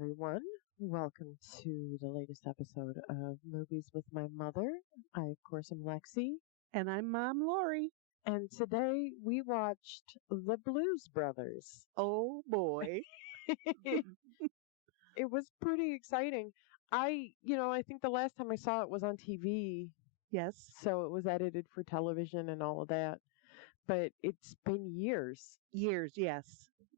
everyone. Welcome to the latest episode of Movies with My Mother. I, of course, am Lexi, And I'm Mom Lori. and today we watched The Blues Brothers. Oh boy. It was pretty exciting. I think the last time I saw it was on TV, Yes. so it was edited for television and all of that. But it's been years. Years, yes.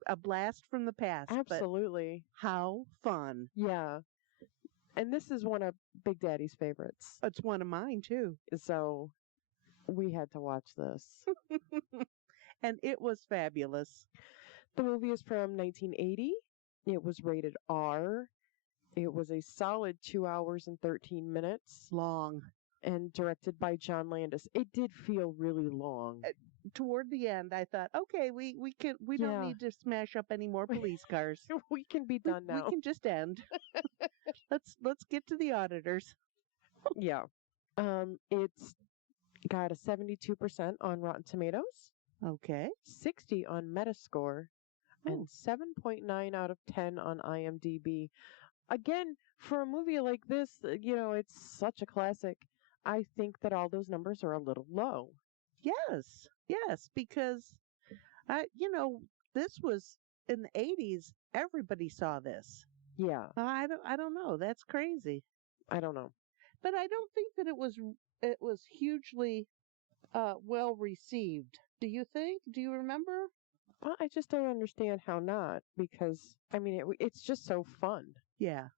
A blast from the past. But Absolutely. how fun. Yeah. And this is one of Big Daddy's favorites. It's one of mine, too. So we had to watch this. And it was fabulous. The movie is from 1980. It was rated R. It was a solid 2 hours and 13 minutes Long. and directed by John Landis. It did feel really long. Toward the end, I thought, okay, we don't Yeah. need to smash up any more police cars. We can be done now. We can just end. Let's get to the auditors. Yeah. It's got a 72% on Rotten Tomatoes, Okay. 60 on Metascore, and Ooh. 7.9 out of 10 on IMDb. Again, for a movie like this, it's such a classic. I think that all those numbers are a little low. Yes, because this was in the 80s. Everybody saw this. Yeah, I don't know. That's crazy. I don't know. But I don't think that it was hugely well received. Do you think? Do you remember? Well, I just don't understand how not, because, it's just so fun. Yeah.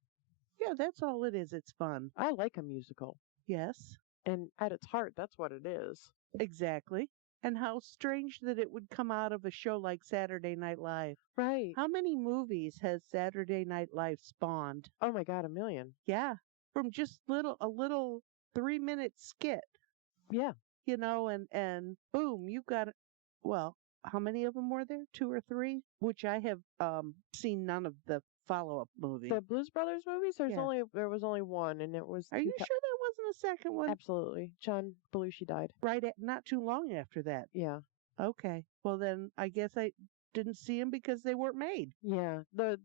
Yeah, that's all it is. It's fun. I like a musical, Yes, and at its heart, that's what it is. exactly. And how strange that it would come out of a show like Saturday Night Live. Right. How many movies has Saturday Night Live spawned? Oh my God, a million. Yeah, from just a little 3-minute skit, Yeah. and boom, you've got, well, how many of them were there? 2 or 3? Which I have seen none of the follow-up movies. The Blues Brothers movies, Yeah. there was only one, and it was... Are you sure there wasn't a second one? Absolutely. John Belushi died. Not too long after that. Yeah. Okay. Well, then I guess I didn't see them because they weren't made. Yeah. The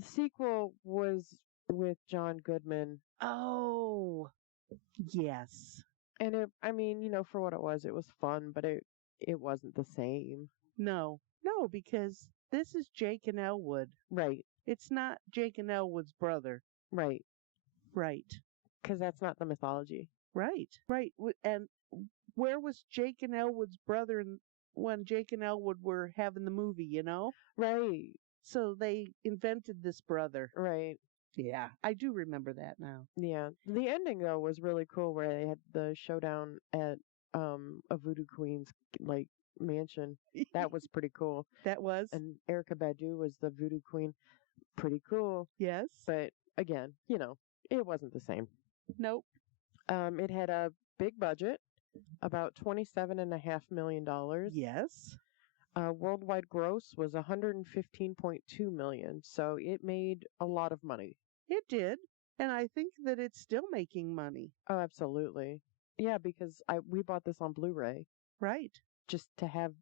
sequel was with John Goodman. Oh, yes. And for what it was fun, but it wasn't the same. No, because this is Jake and Elwood. Right. It's not Jake and Elwood's brother. Right. Right. Because that's not the mythology. Right. And where was Jake and Elwood's brother when Jake and Elwood were having the movie, Right. So they invented this brother. Right. Yeah, I do remember that now. Yeah. The ending, though, was really cool, where they had the showdown at a Voodoo Queen's, mansion. That was pretty cool. That was? And Erykah Badu was the Voodoo Queen. Pretty cool. Yes. But, again, it wasn't the same. Nope. It had a big budget, about $27.5 million. Yes. Worldwide gross was $115.2 million, so it made a lot of money. It did, and I think that it's still making money. Oh, absolutely. Yeah, because we bought this on Blu-ray. Right. Just to have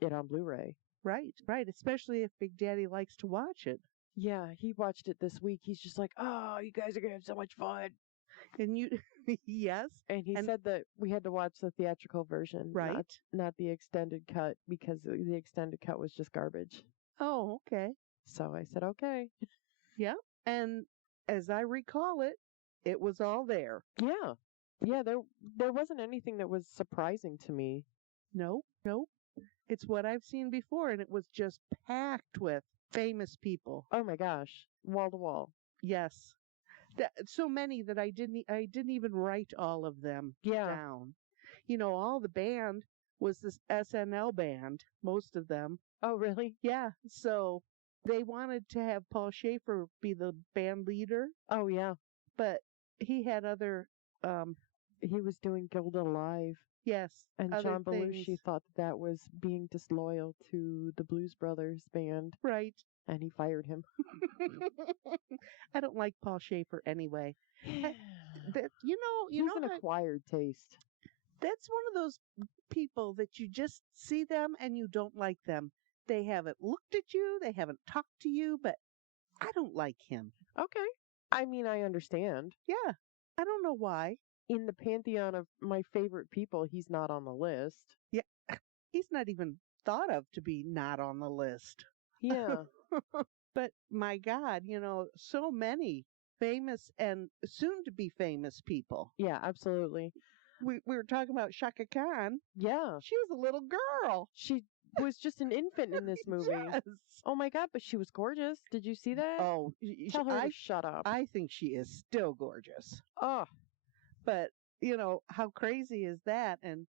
it on Blu-ray. Right. Especially if Big Daddy likes to watch it. Yeah, he watched it this week. He's just like, oh, you guys are going to have so much fun. And you, yes. And he said that we had to watch the theatrical version. Right. Not the extended cut, because the extended cut was just garbage. Oh, okay. So I said, okay. Yeah. And as I recall it, it was all there. Yeah. Yeah, there wasn't anything that was surprising to me. Nope. It's what I've seen before, and it was just packed with famous people. Oh my gosh, wall to wall. Yes. So many that I didn't even write all of them down. All the band was this SNL band, most of them. Oh, really? Yeah. So they wanted to have Paul Schaefer be the band leader. Oh, yeah. But he had other he was doing Gilda Live. Yes. And John Belushi thought that was being disloyal to the Blues Brothers band. Right. And he fired him. I don't like Paul Schaefer anyway. He's an acquired taste. That's one of those people that you just see them and you don't like them. They haven't looked at you, they haven't talked to you, but I don't like him. Okay. I mean, I understand. Yeah. I don't know why. In the pantheon of my favorite people, he's not on the list. Yeah. He's not even thought of to be not on the list. Yeah. But my God, so many famous and soon to be famous people. Yeah, absolutely. We were talking about Shaka Khan. Yeah. She was a little girl. She was just an infant in this movie. Yes. Oh my God, but she was gorgeous. Did you see that? Oh, Tell her to shut up. I think she is still gorgeous. Oh, But, how crazy is that? And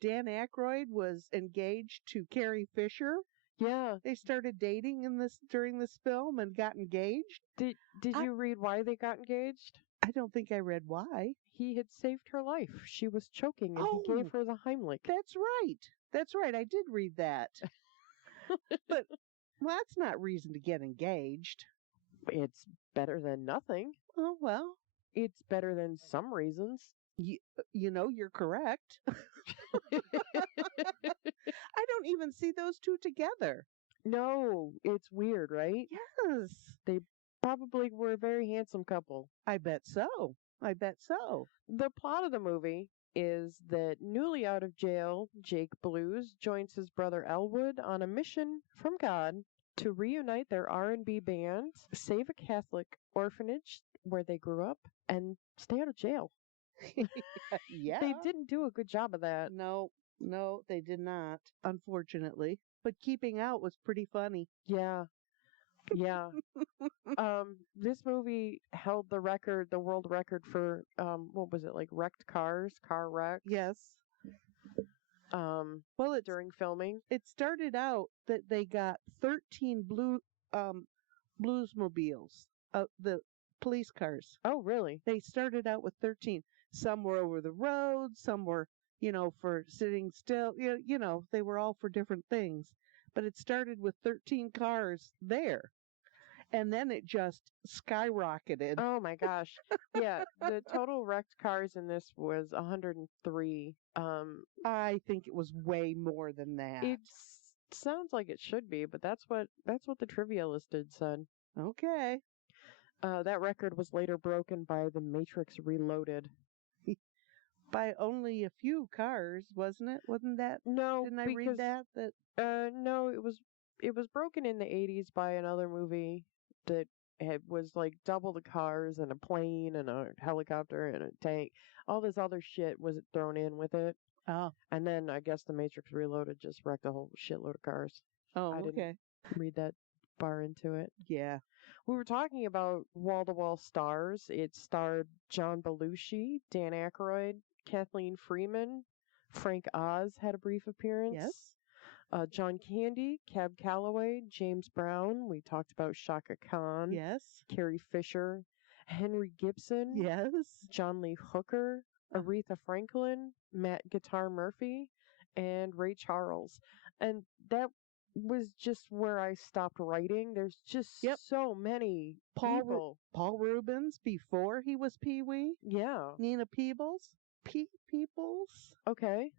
Dan Aykroyd was engaged to Carrie Fisher. yeah. They started dating during this film and got engaged. Did you read why they got engaged? I don't think I read why. He had saved her life. She was choking and he gave her the Heimlich. That's right. That's right. I did read that. But that's not reason to get engaged. It's better than nothing. Oh, well. It's better than some reasons. You're correct. I don't even see those two together. No, it's weird, right? Yes. They probably were a very handsome couple. I bet so. I bet so. The plot of the movie is that newly out of jail, Jake Blues joins his brother Elwood on a mission from God to reunite their R&B band, save a Catholic orphanage where they grew up, and stay out of jail. Yeah. They didn't do a good job of that. No, they did not, unfortunately. But keeping out was pretty funny. Yeah. Yeah. This movie held the world record for, what was it, like wrecked cars, car wrecks? Yes. Well, during filming. It started out that they got 13 bluesmobiles, the police cars. Oh, really? They started out with 13. Some were over the road, some were, for sitting still. They were all for different things. But it started with 13 cars there. And then it just skyrocketed. Oh my gosh. Yeah, the total wrecked cars in this was 103. I think it was way more than that. It sounds like it should be, but that's what the trivia listed said. Okay. That record was later broken by The Matrix Reloaded. By only a few cars, wasn't it? Wasn't that? No, didn't I read that? No, it was broken in the 80s by another movie that was like double the cars and a plane and a helicopter and a tank. All this other shit was thrown in with it. Oh. And then I guess The Matrix Reloaded just wrecked a whole shitload of cars. Oh, I didn't read that far into it. Yeah. We were talking about wall-to-wall stars. It starred John Belushi, Dan Aykroyd, Kathleen Freeman, Frank Oz had a brief appearance. Yes. John Candy, Cab Calloway, James Brown. We talked about Shaka Khan. Yes. Carrie Fisher, Henry Gibson. Yes. John Lee Hooker, Aretha Franklin, Matt Guitar Murphy, and Ray Charles. And that was just where I stopped writing. There's just so many people. Paul Rubens before he was Pee Wee. Yeah. Nina Peebles. Peebles. Okay.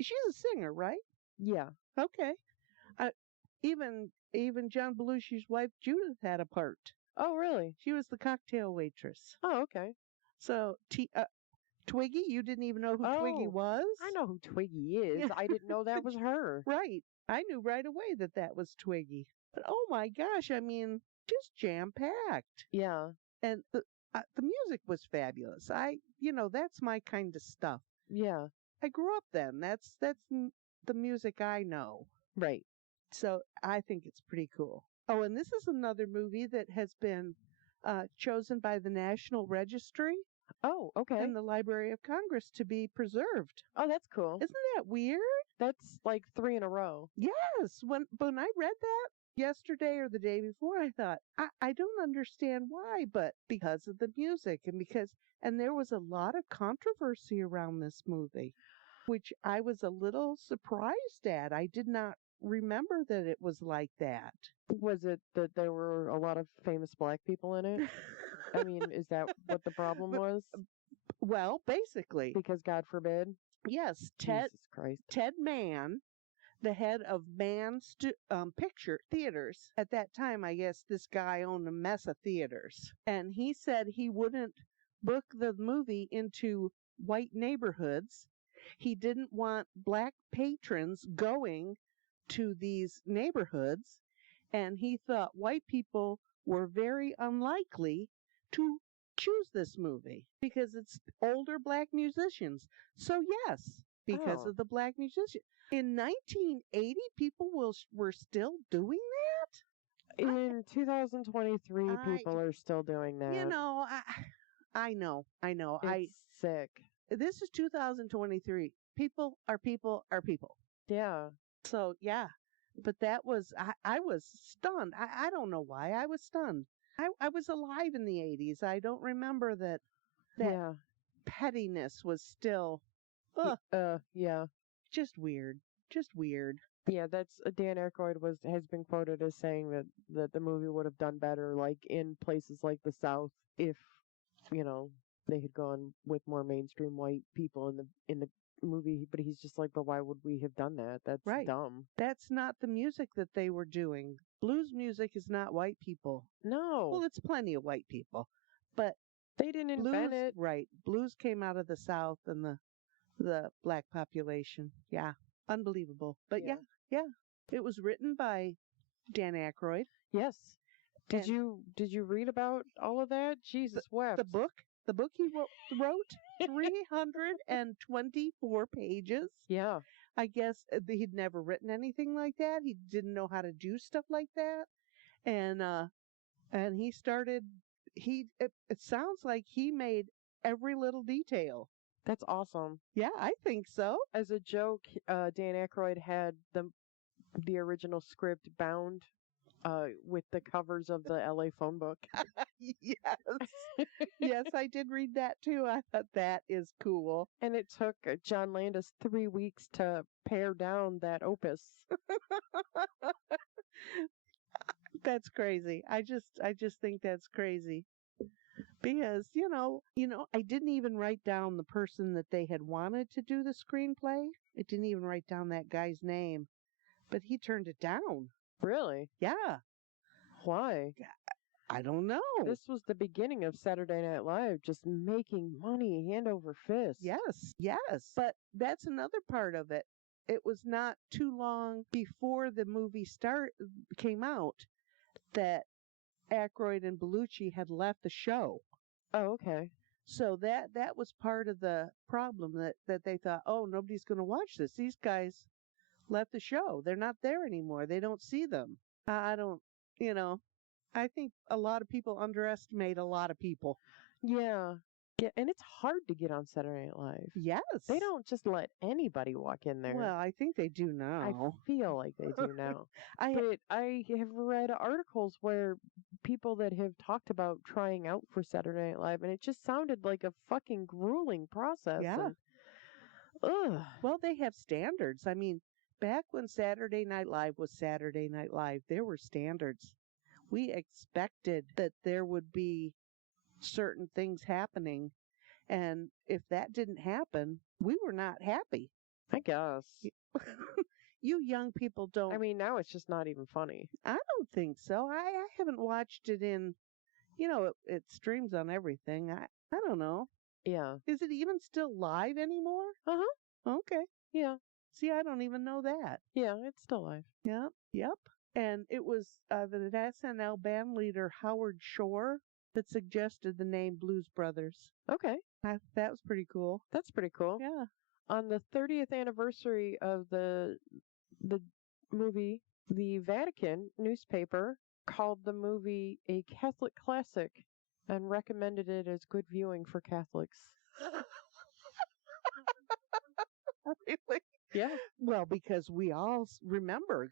She's a singer, right? Yeah. Okay. Even John Belushi's wife Judith had a part. Oh, really? She was the cocktail waitress. Oh, okay. So Twiggy, you didn't even know who Twiggy was? I know who Twiggy is. Yeah. I didn't know that was her. Right. I knew right away that was Twiggy. But oh my gosh, I mean, just jam-packed. Yeah. And the music was fabulous. That's my kind of stuff. Yeah. I grew up then. That's the music I know. Right. So I think it's pretty cool. Oh, and this is another movie that has been chosen by the National Registry. Oh, okay. And the Library of Congress to be preserved. Oh, that's cool. Isn't that weird? That's like 3 in a row. Yes. When I read that yesterday or the day before, I thought, I don't understand why, but because of the music and there was a lot of controversy around this movie, which I was a little surprised at. I did not remember that it was like that. Was it that there were a lot of famous black people in it? I mean, is that what the problem was? Well, basically. Because God forbid? Yes, Jesus Christ. Ted Mann, the head of Picture Theaters. At that time, I guess this guy owned a mess of theaters. And he said he wouldn't book the movie into white neighborhoods. He didn't want black patrons going to these neighborhoods. And he thought white people were very unlikely to choose this movie because it's older black musicians. So, yes, because Oh. of the black musician. In 1980, people were still doing In 2023, I- people are still doing that. that. I know. It's sick. This is 2023. People are people are people. Yeah. So yeah, but that was I was stunned. I don't know why I was stunned. I was alive in the 80s. I don't remember that Yeah. pettiness was still Yeah. just weird. Just weird. Yeah, that's Dan Aykroyd has been quoted as saying that the movie would have done better like in places like the South if, you know, they had gone with more mainstream white people in the movie, but he's just like, but why would we have done that? That's Right. dumb. That's not the music that they were doing. Blues music is not white people. No. Well, it's plenty of white people, but they didn't invent blues, it. right? Blues came out of the South and the black population. Yeah, unbelievable. But yeah. It was written by Dan Aykroyd. Yes. Did And you read about all of that? Jesus wept. the book he wrote 324 pages. Yeah. I guess he'd never written anything like that. He didn't know how to do stuff like that. And he started it sounds like he made every little detail. That's awesome. Yeah, I think so. As a joke, Dan Aykroyd had the original script bound with the covers of the LA phone book. Yes. Yes, I did read that too. I thought that is cool. And it took John Landis 3 weeks to pare down that opus. That's crazy. I just think that's crazy. Because, I didn't even write down the person that they had wanted to do the screenplay. I didn't even write down that guy's name. But he turned it down. Really? Yeah. Why? I don't know. This was the beginning of Saturday Night Live, just making money hand over fist. Yes. But that's another part of it. It was not too long before the movie came out that Aykroyd and Bellucci had left the show. Oh, okay. So that was part of the problem that they thought, oh, nobody's going to watch this. These guys left the show. They're not there anymore. They don't see them. I don't, I think a lot of people underestimate a lot of people. Yeah. Yeah, and it's hard to get on Saturday Night Live. Yes. They don't just let anybody walk in there. Well, I think they do now. I feel like they do now. But I have read articles where people that have talked about trying out for Saturday Night Live, and it just sounded like a fucking grueling process. Yeah. Ugh. Well, they have standards. I mean, back when Saturday Night Live was Saturday Night Live, there were standards. We expected that there would be certain things happening. And if that didn't happen, we were not happy. I guess. You young people don't. I mean, now it's just not even funny. I don't think so. I haven't watched it in, it streams on everything. I don't know. Yeah. Is it even still live anymore? Uh-huh. Okay. Yeah. See, I don't even know that. Yeah, it's still live. Yeah. Yep. And it was the SNL band leader Howard Shore that suggested the name Blues Brothers. Okay. That was pretty cool. That's pretty cool. Yeah. On the 30th anniversary of the movie, the Vatican newspaper called the movie a Catholic classic and recommended it as good viewing for Catholics. Really? Yeah. Well, because we all remember,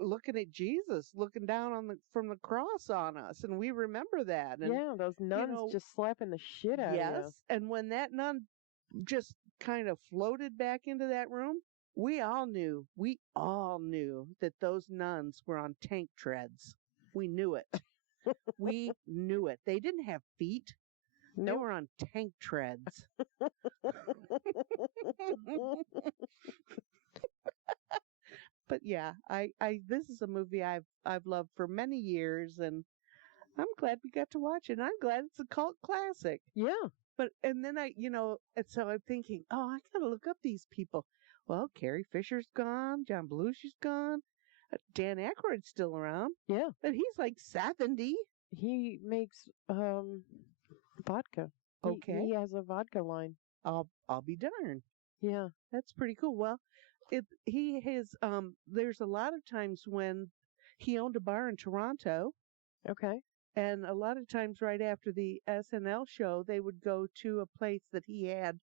looking at Jesus, looking down from the cross on us, and we remember that. And, yeah, those nuns just slapping the shit out of you. Yes, and when that nun just kind of floated back into that room, we all knew that those nuns were on tank treads. We knew it. We knew it. They didn't have feet. They Nope. were on tank treads. But yeah, this is a movie I've loved for many years, and I'm glad we got to watch it. And I'm glad it's a cult classic. Yeah. But and then and so I'm thinking, oh, I gotta look up these people. Well, Carrie Fisher's gone, John Belushi's gone, Dan Aykroyd's still around, Yeah. but he's like 70. He makes vodka. Okay, He has a vodka line. I'll be darned. Yeah. That's pretty cool. Well, there's a lot of times when he owned a bar in Toronto, Okay. and a lot of times right after the SNL show, they would go to a place that he had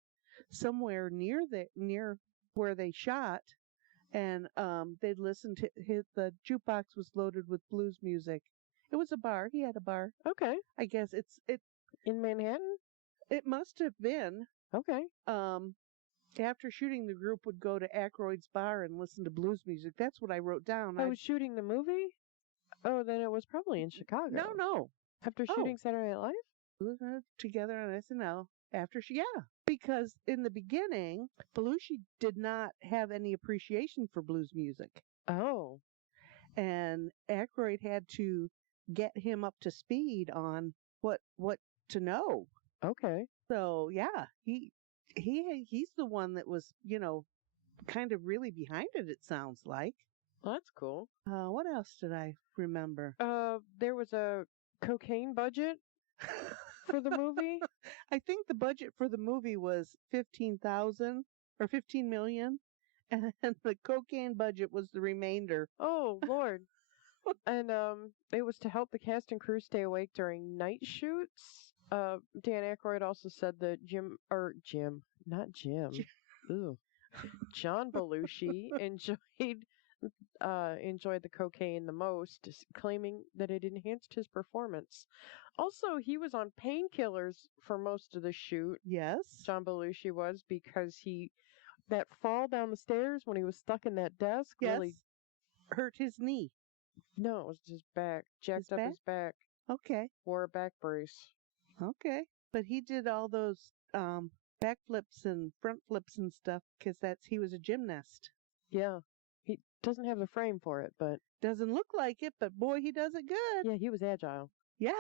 somewhere near where they shot, and they'd listen to the jukebox was loaded with blues music. It was a bar. He had a bar. Okay. I guess In Manhattan? it must have been. Okay. After shooting, the group would go to Aykroyd's bar and listen to blues music. That's what I wrote down. I was shooting the movie? Oh, then it was probably in Chicago. No. After shooting Saturday Night Live? Listening together on SNL after because in the beginning, Belushi did not have any appreciation for blues music, Oh. and Aykroyd had to get him up to speed on what to know. Okay. So yeah, he's the one that was kind of really behind it. It sounds like. Well, that's cool. What else did I remember? There was a cocaine budget for the movie. I think the budget for the movie was 15,000 or 15 million, and the cocaine budget was the remainder. Oh, Lord. And it was to help the cast and crew stay awake during night shoots. Dan Aykroyd also said that John Belushi enjoyed the cocaine the most, claiming that it enhanced his performance. Also, he was on painkillers for most of the shoot. Yes. John Belushi was, because that fall down the stairs when he was stuck in that desk really hurt his knee. No, it was his back. Jacked up his back. Okay. Wore a back brace. Okay. But he did all those back flips and front flips and stuff because he was a gymnast. Yeah. He doesn't have the frame for it, but doesn't look like it, but boy, he does it good. Yeah, he was agile. Yeah.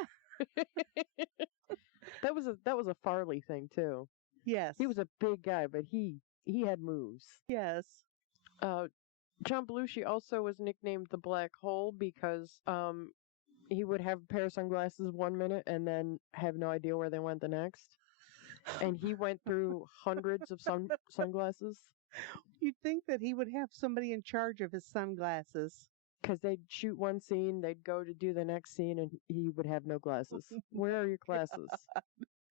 That was a Farley thing too. Yes. He was a big guy, but he had moves. Yes. John Belushi also was nicknamed the Black Hole because he would have a pair of sunglasses one minute and then have no idea where they went the next. And he went through hundreds of sunglasses. You'd think that he would have somebody in charge of his sunglasses. Because they'd shoot one scene, they'd go to do the next scene, and he would have no glasses. Where are your glasses?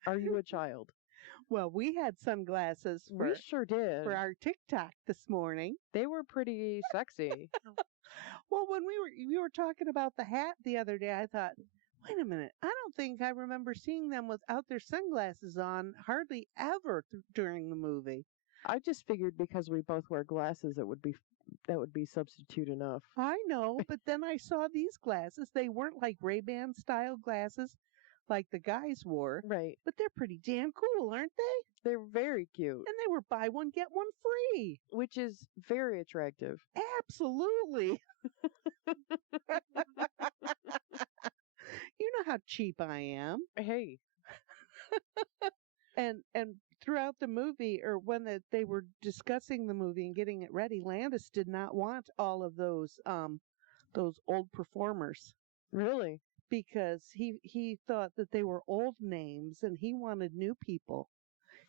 Are you a child? Well, we had sunglasses. We sure did. For our TikTok this morning. They were pretty sexy. Well, when we were talking about the hat the other day, I thought, wait a minute, I don't think I remember seeing them without their sunglasses on hardly ever during the movie. I just figured because we both wear glasses, that would be substitute enough. I know, but then I saw these glasses. They weren't like Ray-Ban style glasses like the guys wore. Right. But they're pretty damn cool, aren't they? They're very cute. And they were buy one, get one free. Which is very attractive. Absolutely. You know how cheap I am. Hey. And throughout the movie, or when they were discussing the movie and getting it ready, Landis did not want all of those old performers. Really? Because he thought that they were old names and he wanted new people.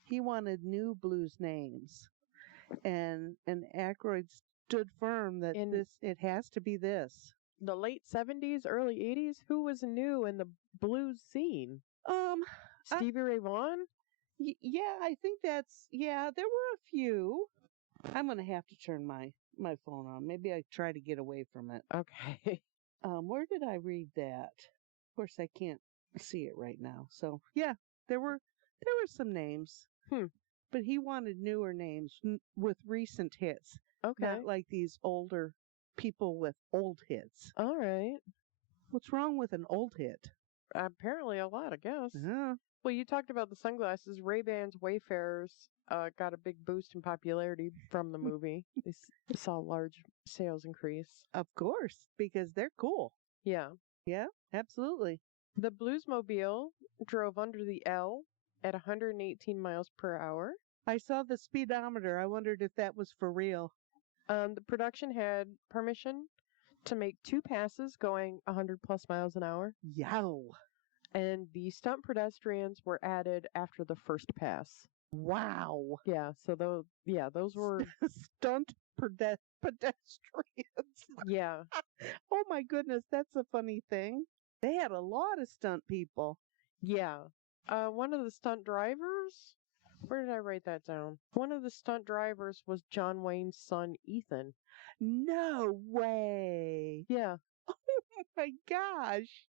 He wanted new blues names. And Aykroyd stood firm that it has to be this. The late 70s, early 80s, who was new in the blues scene? Stevie Ray Vaughan? Yeah, I think there were a few. I'm going to have to turn my phone on. Maybe I try to get away from it. Okay. Where did I read that? Of course, I can't see it right now. So, yeah, there were some names. But he wanted newer names with recent hits. Okay. Not like these older people with old hits. All right. What's wrong with an old hit? Apparently a lot, I guess. Yeah. Well, you talked about the sunglasses. Ray-Ban's Wayfarers got a big boost in popularity from the movie. They saw a large sales increase. Of course, because they're cool. Yeah. Yeah, absolutely. The Bluesmobile drove under the L at 118 miles per hour. I saw the speedometer. I wondered if that was for real. The production had permission to make 2 passes going 100 plus miles an hour, Yow. and the stunt pedestrians were added after the first pass. Wow. Yeah, so those were Stunt pedestrians. yeah. Oh my goodness, that's a funny thing. They had a lot of stunt people. Yeah. One of the stunt drivers, where did I write that down? One of the stunt drivers was John Wayne's son, Ethan. No way. Yeah. Oh my gosh.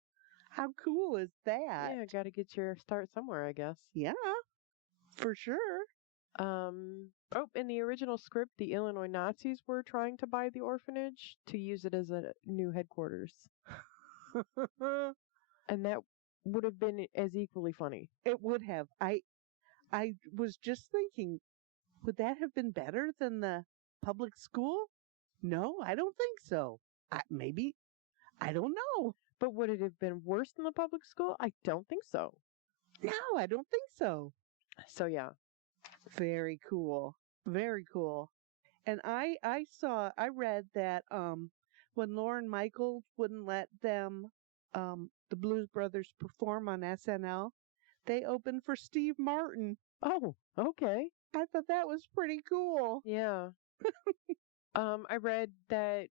How cool is that? Yeah, gotta get your start somewhere, I guess. Yeah, for sure. In the original script, the Illinois Nazis were trying to buy the orphanage to use it as a new headquarters. And that would have been as equally funny. It would have. I was just thinking, would that have been better than the public school? No, I don't think so. Maybe. I don't know. But would it have been worse than the public school? I don't think so. No, I don't think so. So yeah. Very cool. Very cool. And I read that when Lorne Michaels wouldn't let them the Blues Brothers perform on SNL, they opened for Steve Martin. Oh, okay. I thought that was pretty cool. Yeah. I read that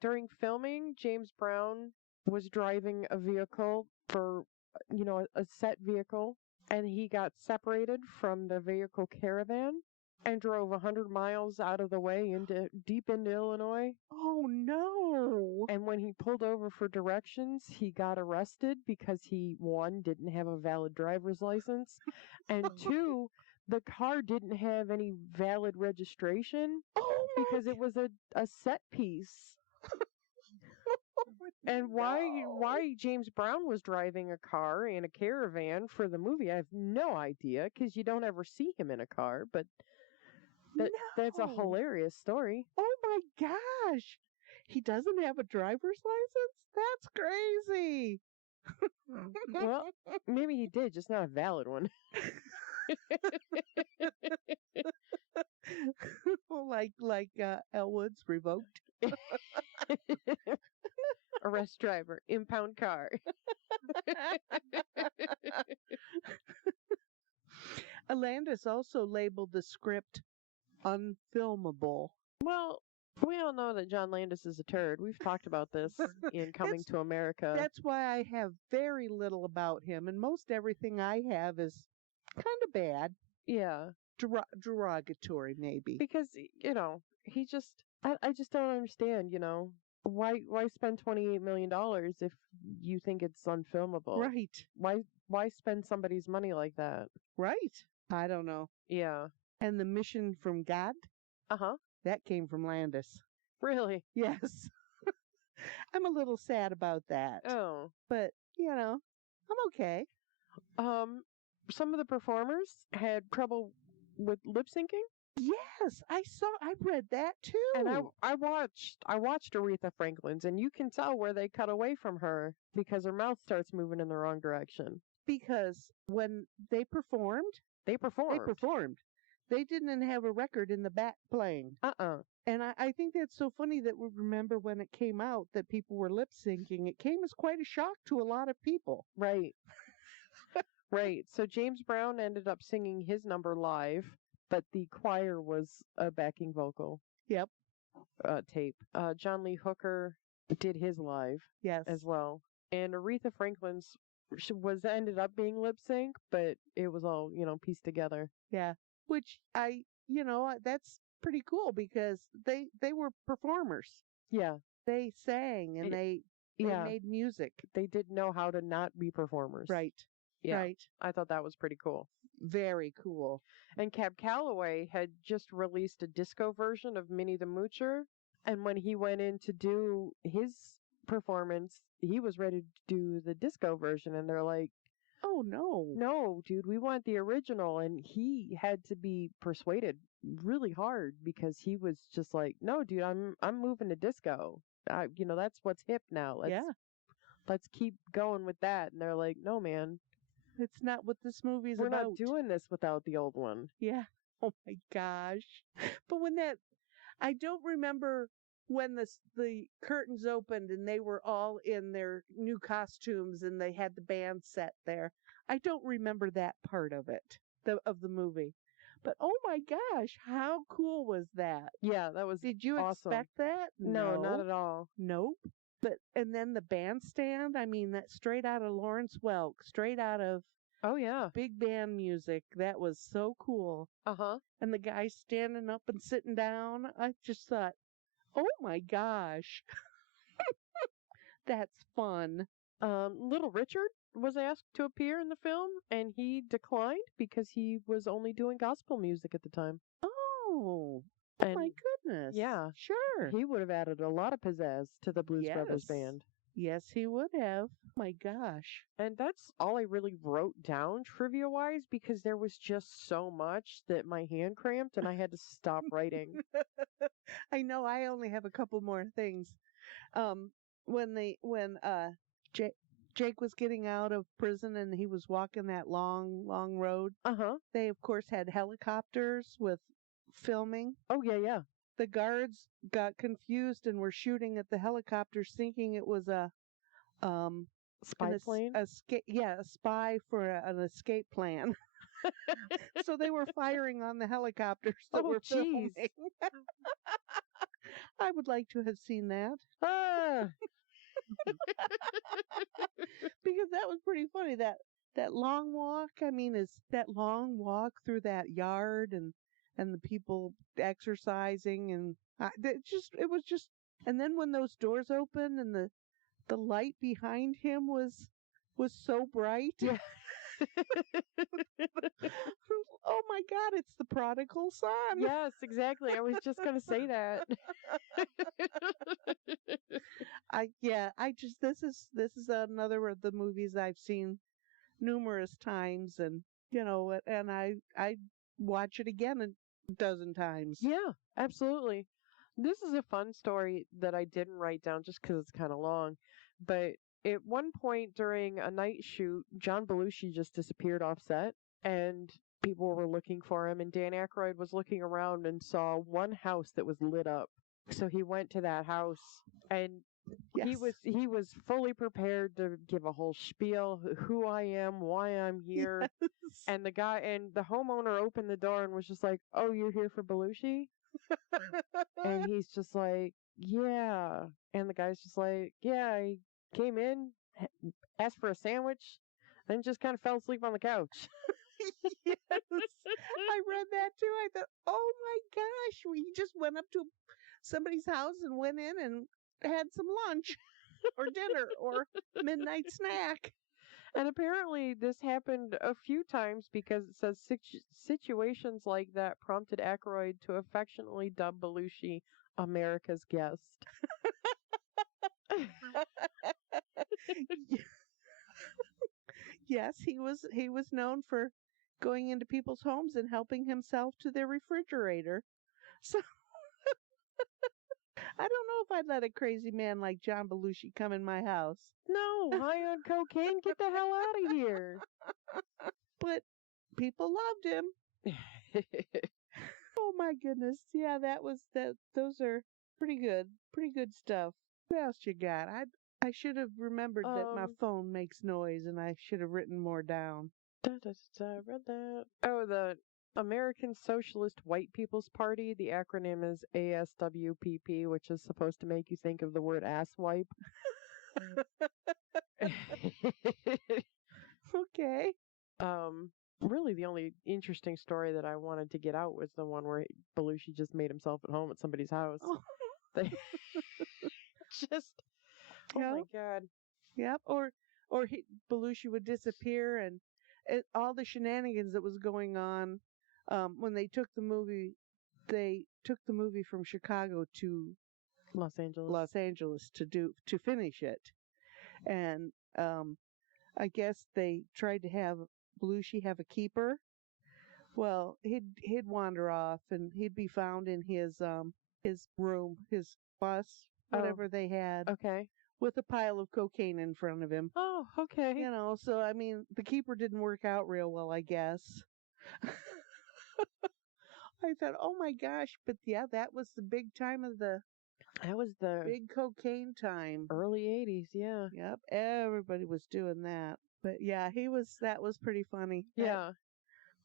during filming, James Brown was driving a vehicle for, a set vehicle, and he got separated from the vehicle caravan and drove 100 miles out of the way deep into Illinois. Oh no. And when he pulled over for directions, he got arrested because he, 1, didn't have a valid driver's license, and 2, the car didn't have any valid registration because it was a set piece. And why James Brown was driving a car in a caravan for the movie, I have no idea, because you don't ever see him in a car, but that's a hilarious story. Oh my gosh. He doesn't have a driver's license? That's crazy. Well, maybe he did, just not a valid one. like Elwood's revoked. Arrest driver, impound car. Alandis also labeled the script unfilmable. Well, we all know that John Landis is a turd. We've talked about this in Coming to America. That's why I have very little about him, and most everything I have is kind of bad. Yeah. Derogatory, maybe. Because, he just, I just don't understand, why spend $28 million if you think it's unfilmable? Right. Why spend somebody's money like that? Right. I don't know. Yeah. And the Mission from God? Uh-huh. That came from Landis. Really? Yes. I'm a little sad about that. Oh. But, I'm okay. Some of the performers had trouble with lip syncing. Yes, I read that too. And I watched Aretha Franklin's, and you can tell where they cut away from her because her mouth starts moving in the wrong direction. Because when they performed. They didn't have a record in the back playing. And I think that's so funny that we remember when it came out that people were lip syncing. It came as quite a shock to a lot of people. Right. Right. So James Brown ended up singing his number live, but the choir was a backing vocal. Yep. Tape. John Lee Hooker did his live. Yes. As well. And Aretha Franklin's ended up being lip sync, but it was all, pieced together. Yeah. Which that's pretty cool because they were performers. Yeah. They sang and they made music. They did know how to not be performers. Right. Yeah. Right. I thought that was pretty cool. Very cool. And Cab Calloway had just released a disco version of Minnie the Moocher. And when he went in to do his performance, he was ready to do the disco version, and they're like, Oh no. no, dude, we want the original. And he had to be persuaded really hard because he was just like, no, dude, I'm moving to disco. That's what's hip now. Yeah. Let's keep going with that. And they're like, no, man, It's not what this movie's we're about. not doing this without the old one. Yeah. Oh my gosh. But I don't remember when the curtains opened and they were all in their new costumes and they had the band set there. I don't remember that part of it, of the movie. But oh my gosh, how cool was that? Yeah, that was Did you awesome. expect that? No, not at all. Nope. And then the bandstand, I mean, that straight out of Lawrence Welk, straight out of Oh, yeah. big band music. That was so cool. Uh-huh. And the guy standing up and sitting down, I just thought, oh my gosh, that's fun. Little Richard was asked to appear in the film, and he declined because he was only doing gospel music at the time. Oh, And my goodness. yeah, Sure. he would have added a lot of pizzazz to the Blues Brothers Yes. band. Yes, he would have. My gosh. And that's all I really wrote down trivia-wise because there was just so much that my hand cramped and I had to stop writing. I know I only have a couple more things. When Jake was getting out of prison and he was walking that long, long road, Uh-huh. they of course had helicopters with filming. Oh, yeah, yeah. The guards got confused and were shooting at the helicopters thinking it was a Spy plane? a spy for an escape plan. So they were firing on the helicopters that Oh, were jeez. filming. I would like to have seen that Ah! because that was pretty funny. That long walk. I mean, is that long walk through that yard and the people exercising and it was just. And then when those doors opened and the light behind him was so bright. Yeah. Oh my God, it's the prodigal son. Yes, exactly. I was just going to say that. This is another of the movies I've seen numerous times and and I watch it again a dozen times. Yeah, absolutely. This is a fun story that I didn't write down just because it's kind of long. But at one point during a night shoot, John Belushi just disappeared off set, and people were looking for him. And Dan Aykroyd was looking around and saw one house that was lit up. So he went to that house, and he was fully prepared to give a whole spiel, who I am, why I'm here. Yes. And the homeowner opened the door and was just like, "Oh, you're here for Belushi?" And he's just like, "Yeah." And the guy's just like, "Yeah, I came in, asked for a sandwich, then just kind of fell asleep on the couch." Yes. I read that too. I thought, oh my gosh, we just went up to somebody's house and went in and had some lunch or dinner or midnight snack. And apparently this happened a few times because it says situations like that prompted Aykroyd to affectionately dub Belushi America's guest. Yes, he was known for going into people's homes and helping himself to their refrigerator. So I don't know if I'd let a crazy man like John Belushi come in my house. No, high on cocaine, get the hell out of here. But people loved him. Oh my goodness. Yeah, that was that. Those are pretty good. Pretty good stuff. What else you got? I should have remembered that my phone makes noise and I should have written more down. I read that. Oh, the American Socialist White People's Party. The acronym is ASWPP, which is supposed to make you think of the word asswipe. Okay. Really the only interesting story that I wanted to get out was the one where Belushi just made himself at home at somebody's house. Oh. They just, oh my God. Yep. Or Belushi would disappear and all the shenanigans that was going on when they took the movie from Chicago to Los Angeles to finish it. And I guess they tried to have Belushi have a keeper. Well, he'd wander off and he'd be found in his room, his bus, whatever they had, Okay. with a pile of cocaine in front of him. Oh, okay. You know, so I mean, the keeper didn't work out real well, I guess. I thought, oh my gosh, but yeah, that was the big time of the That was the big cocaine time. early 80s, yeah. Yep, everybody was doing that. But yeah, that was pretty funny. Yeah.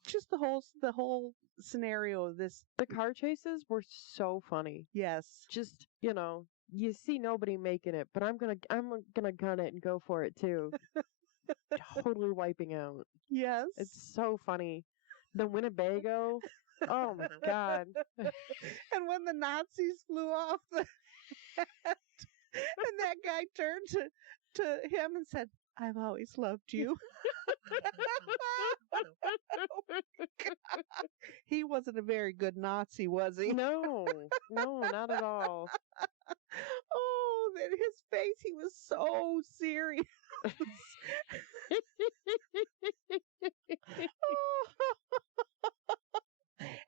Just the whole scenario of this. The car chases were so funny. Yes. Just, you see nobody making it, but I'm gonna gun it and go for it too. Totally wiping out. Yes. It's so funny. The Winnebago. Oh my God. And when the Nazis flew off the and that guy turned to him and said, "I've always loved you." He wasn't a very good Nazi, was he? No, not at all. Oh, then his face, he was so serious.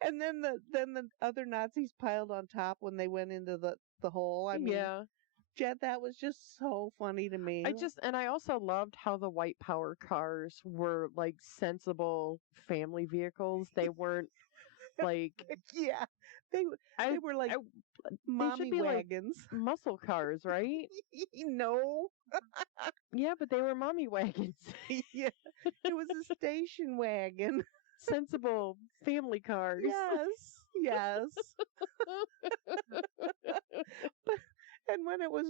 And then the other Nazis piled on top when they went into the hole. I mean, yeah. Jed, that was just so funny to me. I also loved how the white power cars were like sensible family vehicles. They weren't like yeah, they were like mommy be wagons, like muscle cars, right? No. Yeah, but they were mommy wagons. Yeah, it was a station wagon. Sensible family cars. Yes. And when it was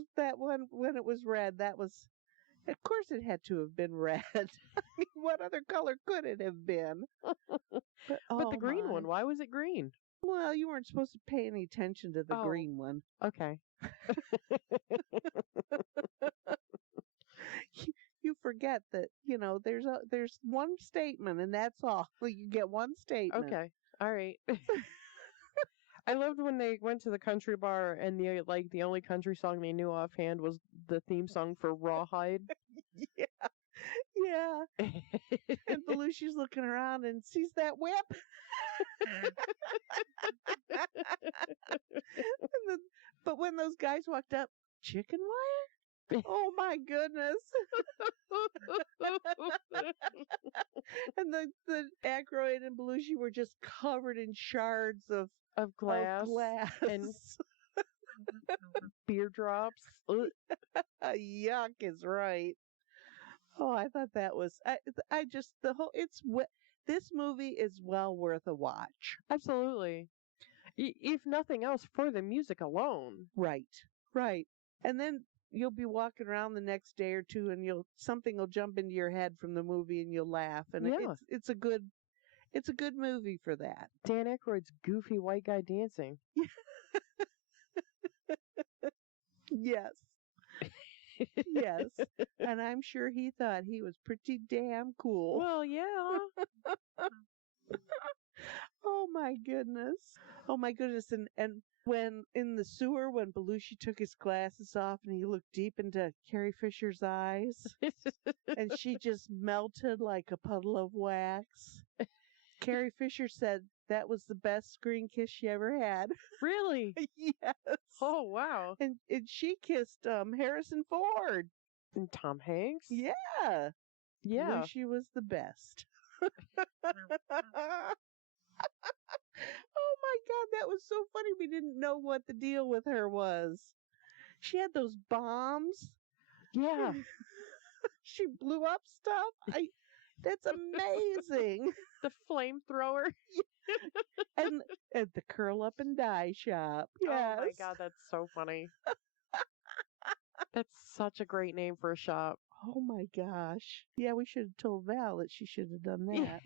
when it was red, that was, of course, it had to have been red. I mean, what other color could it have been? But the green one, why was it green? Well, you weren't supposed to pay any attention to the green one. Okay. You forget that, there's one statement and that's all. You get one statement. Okay. All right. I loved when they went to the country bar and the only country song they knew offhand was the theme song for Rawhide. Yeah. And Belushi's looking around and sees that whip. But when those guys walked up, chicken wire? Oh my goodness. And the Aykroyd and Belushi were just covered in shards of glass and beer drops. Yuck is right. Oh, I thought that was, I just, this movie is well worth a watch. Absolutely. If nothing else, for the music alone. Right. And then you'll be walking around the next day or two and something will jump into your head from the movie and you'll laugh. And it's a good movie for that. Dan Aykroyd's goofy white guy dancing. Yes. Yes. And I'm sure he thought he was pretty damn cool. Well, yeah. Oh my goodness. And when in the sewer, when Belushi took his glasses off and he looked deep into Carrie Fisher's eyes and she just melted like a puddle of wax. Carrie Fisher said that was the best screen kiss she ever had. Really? Yes. Oh, wow. And she kissed Harrison Ford. And Tom Hanks? Yeah. Belushi was the best. Oh my God, that was so funny. We didn't know what the deal with her was. She had those bombs. Yeah. She blew up stuff. That's amazing. The flamethrower. And at the curl up and dye shop. Yes. Oh my God, that's so funny. That's such a great name for a shop. Oh my gosh. Yeah, we should have told Val that she should have done that.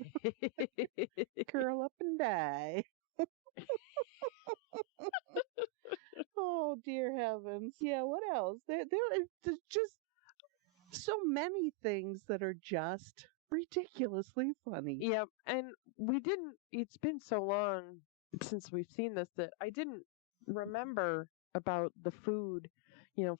Curl up and dye. Oh dear heavens. Yeah, what else? There are just so many things that are just ridiculously funny. Yep. And it's been so long since we've seen this that I didn't remember about the food,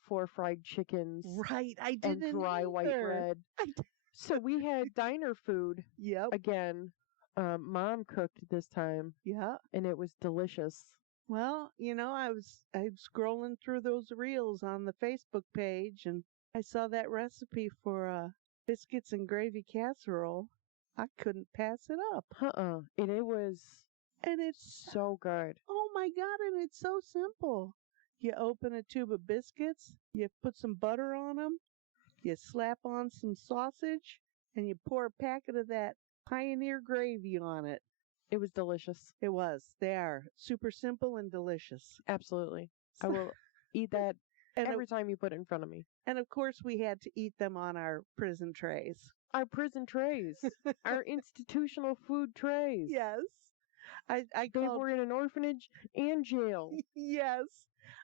4 fried chickens Right, I and didn't dry white either. bread. So we had diner food Yep. again. Mom cooked this time, Yeah. and it was delicious. Well, I was scrolling through those reels on the Facebook page, and I saw that recipe for biscuits and gravy casserole. I couldn't pass it up. And it was And it's, so good. oh my God, and it's so simple. You open a tube of biscuits, you put some butter on them, you slap on some sausage, and you pour a packet of that Pioneer gravy on it. It was delicious. It was. They are super simple and delicious. Absolutely. I will eat that every time you put it in front of me. And of course, we had to eat them on our prison trays. Our prison trays. Our institutional food trays. Yes. They were in an orphanage and jail. Yes.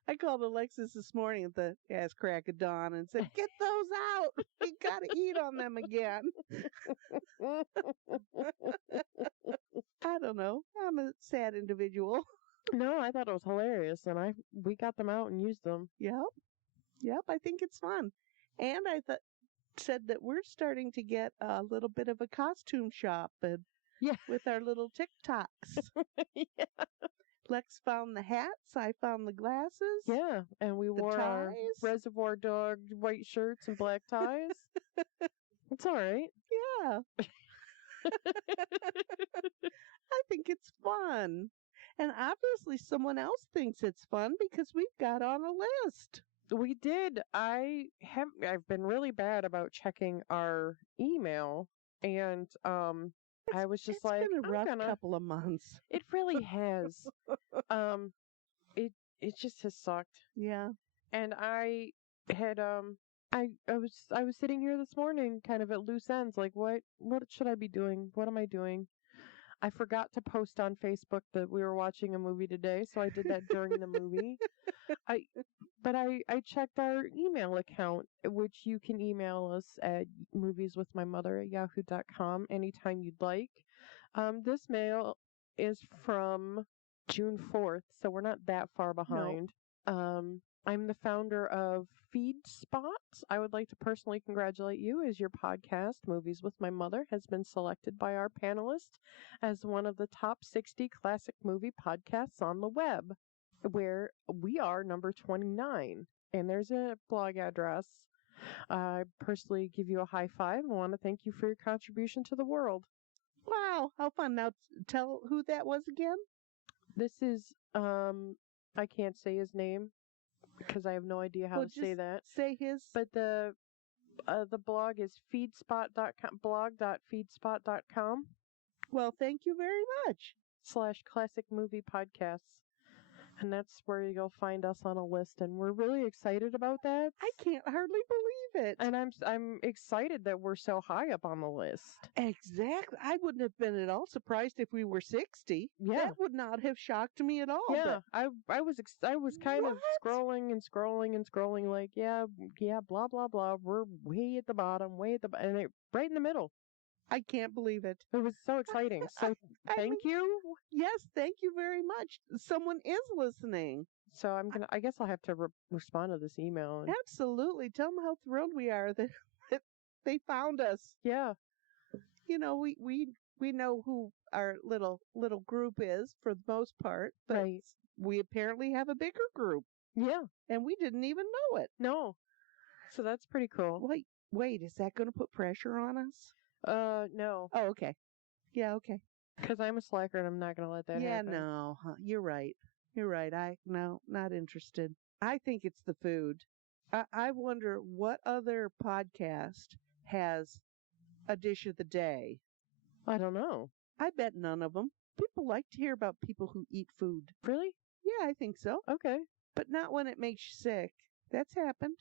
I called Alexis this morning at the ass crack of dawn and said, "Get those out. You got to eat on them again." I don't know. I'm a sad individual. No, I thought it was hilarious, and we got them out and used them. Yep. I think it's fun. And I said that we're starting to get a little bit of a costume shop with our little TikToks. Yeah. Lex found the hats. I found the glasses. Yeah, and we wore our ties. Reservoir Dog white shirts and black ties. It's all right. Yeah. I think it's fun. And obviously someone else thinks it's fun because we've got on a list. We did. I've been really bad about checking our email, and I was just like, it's been a rough couple of months. It really has. It just has sucked. Yeah. And I had I was sitting here this morning kind of at loose ends, like what should I be doing? What am I doing? I forgot to post on Facebook that we were watching a movie today, so I did that during the movie. But I checked our email account, which you can email us at movieswithmymother@yahoo.com anytime you'd like. This mail is from June 4th, so we're not that far behind. No. I'm the founder of FeedSpot. I would like to personally congratulate you as your podcast, Movies with My Mother, has been selected by our panelists as one of the top 60 classic movie podcasts on the web, where we are number 29. And there's a blog address. I personally give you a high five and want to thank you for your contribution to the world. Wow, how fun. Now tell who that was again. This is, I can't say his name because I have no idea how to say that. Say his. But the blog is feedspot.com, blog.feedspot.com. Well, thank you very much. /classic movie podcasts. And that's where you'll find us on a list, and we're really excited about that. I can't hardly believe it. And I'm excited that we're so high up on the list. Exactly. I wouldn't have been at all surprised if we were 60. Yeah. That would not have shocked me at all. Yeah, I was kind of scrolling like, yeah, blah blah blah. We're way at the bottom, and right in the middle. I can't believe it. It was so exciting. So thank you. Yes, thank you very much. Someone is listening. So I guess I'll have to respond to this email. Absolutely. Tell them how thrilled we are that they found us. Yeah. We know who our little group is for the most part, but right. We apparently have a bigger group. Yeah. And we didn't even know it. No. So that's pretty cool. Wait, is that going to put pressure on us? No. Oh, okay. Yeah, okay. Because I'm a slacker and I'm not going to let that happen. Yeah, no. You're right. No, not interested. I think it's the food. I wonder what other podcast has a dish of the day. I don't know. I bet none of them. People like to hear about people who eat food. Really? Yeah, I think so. Okay. But not when it makes you sick. That's happened.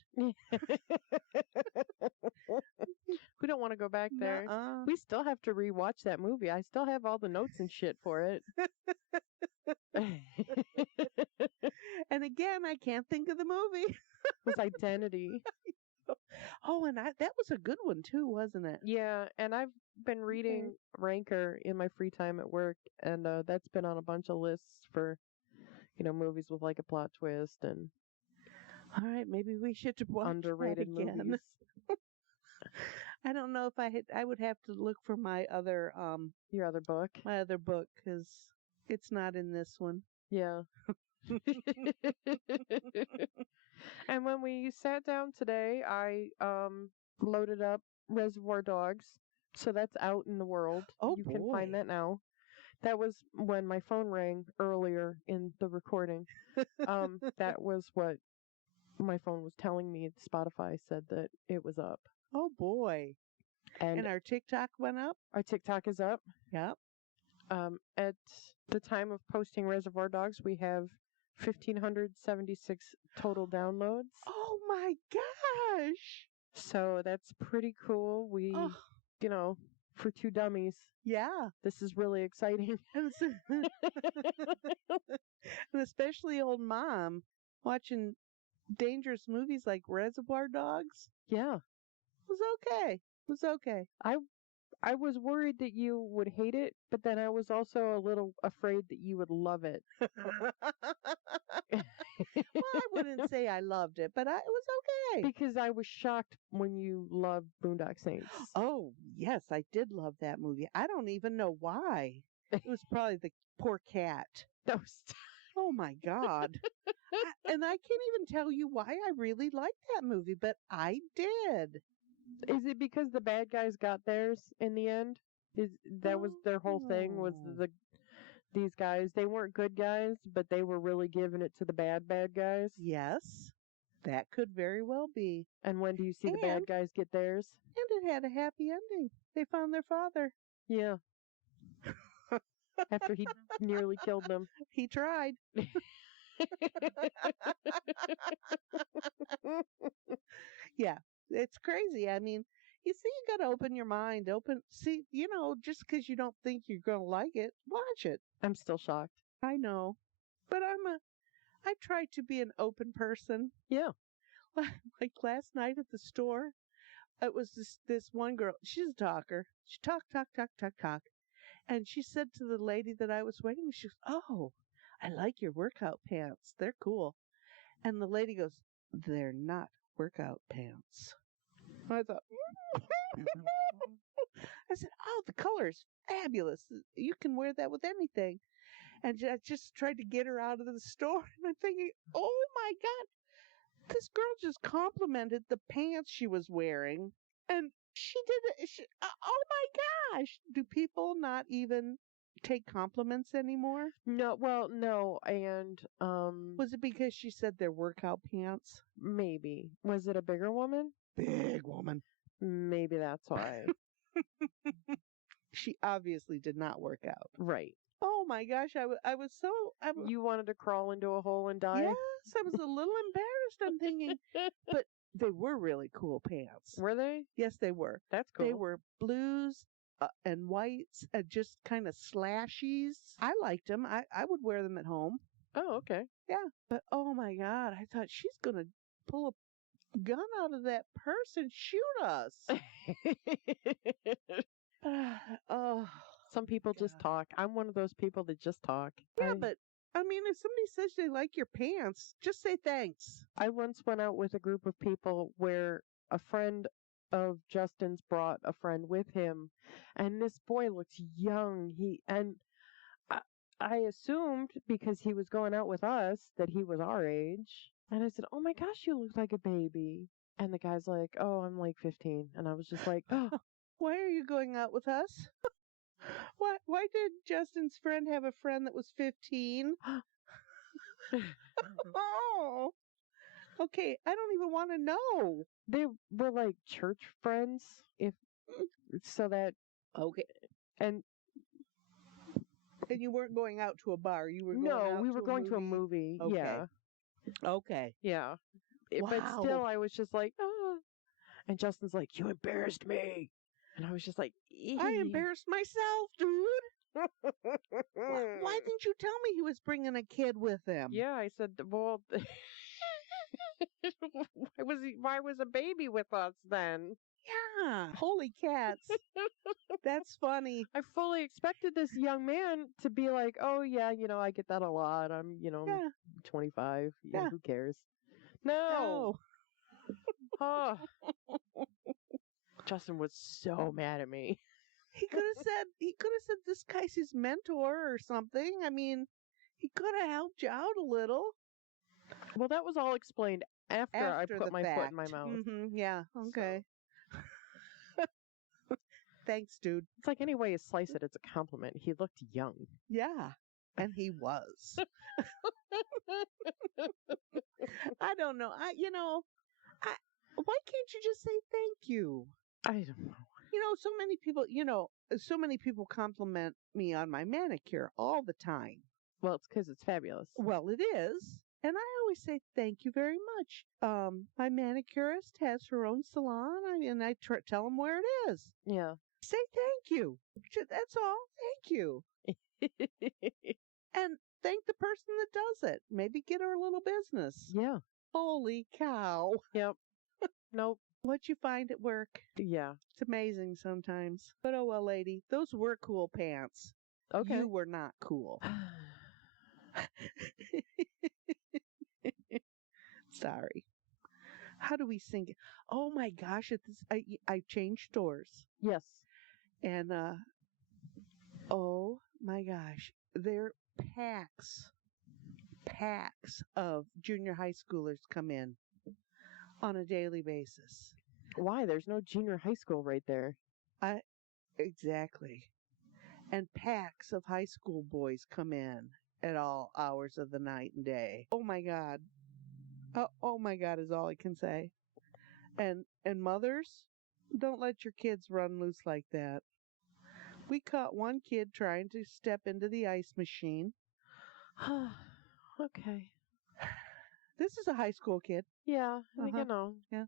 We don't want to go back there. Nuh-uh. We still have to rewatch that movie. I still have all the notes and shit for it. And again, I can't think of the movie. It was Identity. Oh, and that was a good one too, wasn't it? Yeah, and I've been reading Ranker in my free time at work, and that's been on a bunch of lists for movies with like a plot twist and All right, maybe we should watch that underrated again. movies. I don't know if I would have to look for Your other book. my other book because it's not in this one. Yeah. And when we sat down today, I loaded up Reservoir Dogs. So that's out in the world. Oh, You can find boy. that now. That was when my phone rang earlier in the recording. That was what my phone was telling me. Spotify said that it was up. Oh boy. And And our TikTok went up? our TikTok is up. Yep. At the time of posting Reservoir Dogs, we have 1,576 total downloads. Oh my gosh. So that's pretty cool. We, Oh, for two dummies, yeah. this is really exciting. And and especially old mom watching dangerous movies like Reservoir Dogs Yeah. was okay. Was okay. I was worried that you would hate it, but then I was also a little afraid that you would love it. Well, I wouldn't say I loved it, but it was okay. Because I was shocked when you loved Boondock Saints. Oh, yes, I did love that movie. I don't even know why. It was probably the poor cat. No, Oh my God. And I can't even tell you why I really liked that movie, but I did. is it because the bad guys got theirs in the end? That was their whole thing? Was Oh. these guys? They weren't good guys, but they were really giving it to the bad guys. Yes, that could very well be. And when do you see the bad And- guys get theirs? And it had a happy ending. They found their father. Yeah. After he nearly killed them. He tried. Yeah, it's crazy. I mean, you see, you got to open your mind. See, just because you don't think you're going to like it, watch it. I'm still shocked. I know. But I try to be an open person. Yeah. Like last night at the store, it was this one girl. She's a talker. She talk. And she said to the lady that I was waiting, she goes, "Oh, I like your workout pants. They're cool." And the lady goes, "They're not workout pants." I thought, I said, "Oh, the color is fabulous. You can wear that with anything." And I just tried to get her out of the store. And I'm thinking, oh my God, this girl just complimented the pants she was wearing. And she did it. Oh my gosh. Do people not even take compliments anymore? No, well, no, and Was it because she said they're workout pants? maybe. Was it a bigger woman? Big woman. Maybe that's why. She obviously did not work out. Right. Oh my gosh, I was so You wanted to crawl into a hole and die? yes, I was a little embarrassed. I'm thinking, but they were really cool pants. Were they? Yes, they were. That's cool. They were blues and whites, just kind of slashies. I liked them. I would wear them at home. Oh, okay. Yeah, but oh my God, I thought she's gonna pull a gun out of that purse and shoot us. Oh, Some people just God. talk. I'm one of those people that just talk. Yeah, but I mean, if somebody says they like your pants, just say thanks. I once went out with a group of people where a friend of Justin's brought a friend with him, and this boy looks young. I assumed because he was going out with us that he was our age, and I said, "Oh my gosh, you look like a baby." And the guy's like, "Oh, I'm like 15," and I was just like, "Oh, Why are you going out with us? Why did Justin's friend have a friend that was 15? Oh, okay. I don't even want to know. they were like church friends." If so, that Okay. and And you weren't going out to a bar. You were going no, out we were to going to a movie. Okay. Yeah, Okay. yeah. But Wow. still, I was just like, "Ah." And Justin's like, "You embarrassed me," and I was just like, I "Ee." embarrassed myself, dude. Why didn't you tell me he was bringing a kid with him? Yeah, I said, "Well, why was a baby with us then?" Yeah. Holy cats. That's funny. I fully expected this young man to be like, oh, yeah, I get that a lot. I'm, Yeah. 25. Yeah. Who cares? No. Oh, Justin was so mad at me. He could have said this guy's his mentor or something. I mean, he could have helped you out a little. Well, that was all explained after I After put the my fact. foot in my mouth. Yeah, okay. Thanks, dude. It's like any way you slice it, it's a compliment. He looked young. Yeah, and he was. I don't know. Why can't you just say thank you? I don't know. So many people compliment me on my manicure all the time. Well, it's because it's fabulous. Well, it is. And I always say thank you very much. My manicurist has her own salon, and I tell them where it is. Yeah. Say thank you. That's all. Thank you. And thank the person that does it. Maybe get her a little business. Yeah. Holy cow. Yep. Nope. What you find at work. Yeah. It's amazing sometimes. But oh well, lady, those were cool pants. Okay. You were not cool. Sorry. How do we sing it? Oh my gosh, I changed stores. Yes. And oh my gosh, there packs of junior high schoolers come in on a daily basis. Why? There's no junior high school right there. Exactly. And packs of high school boys come in at all hours of the night and day. Oh my God. Oh my God is all I can say. And mothers, don't let your kids run loose like that. We caught one kid trying to step into the ice machine. Okay. This is a high school kid. Yeah, I think I know. Yeah.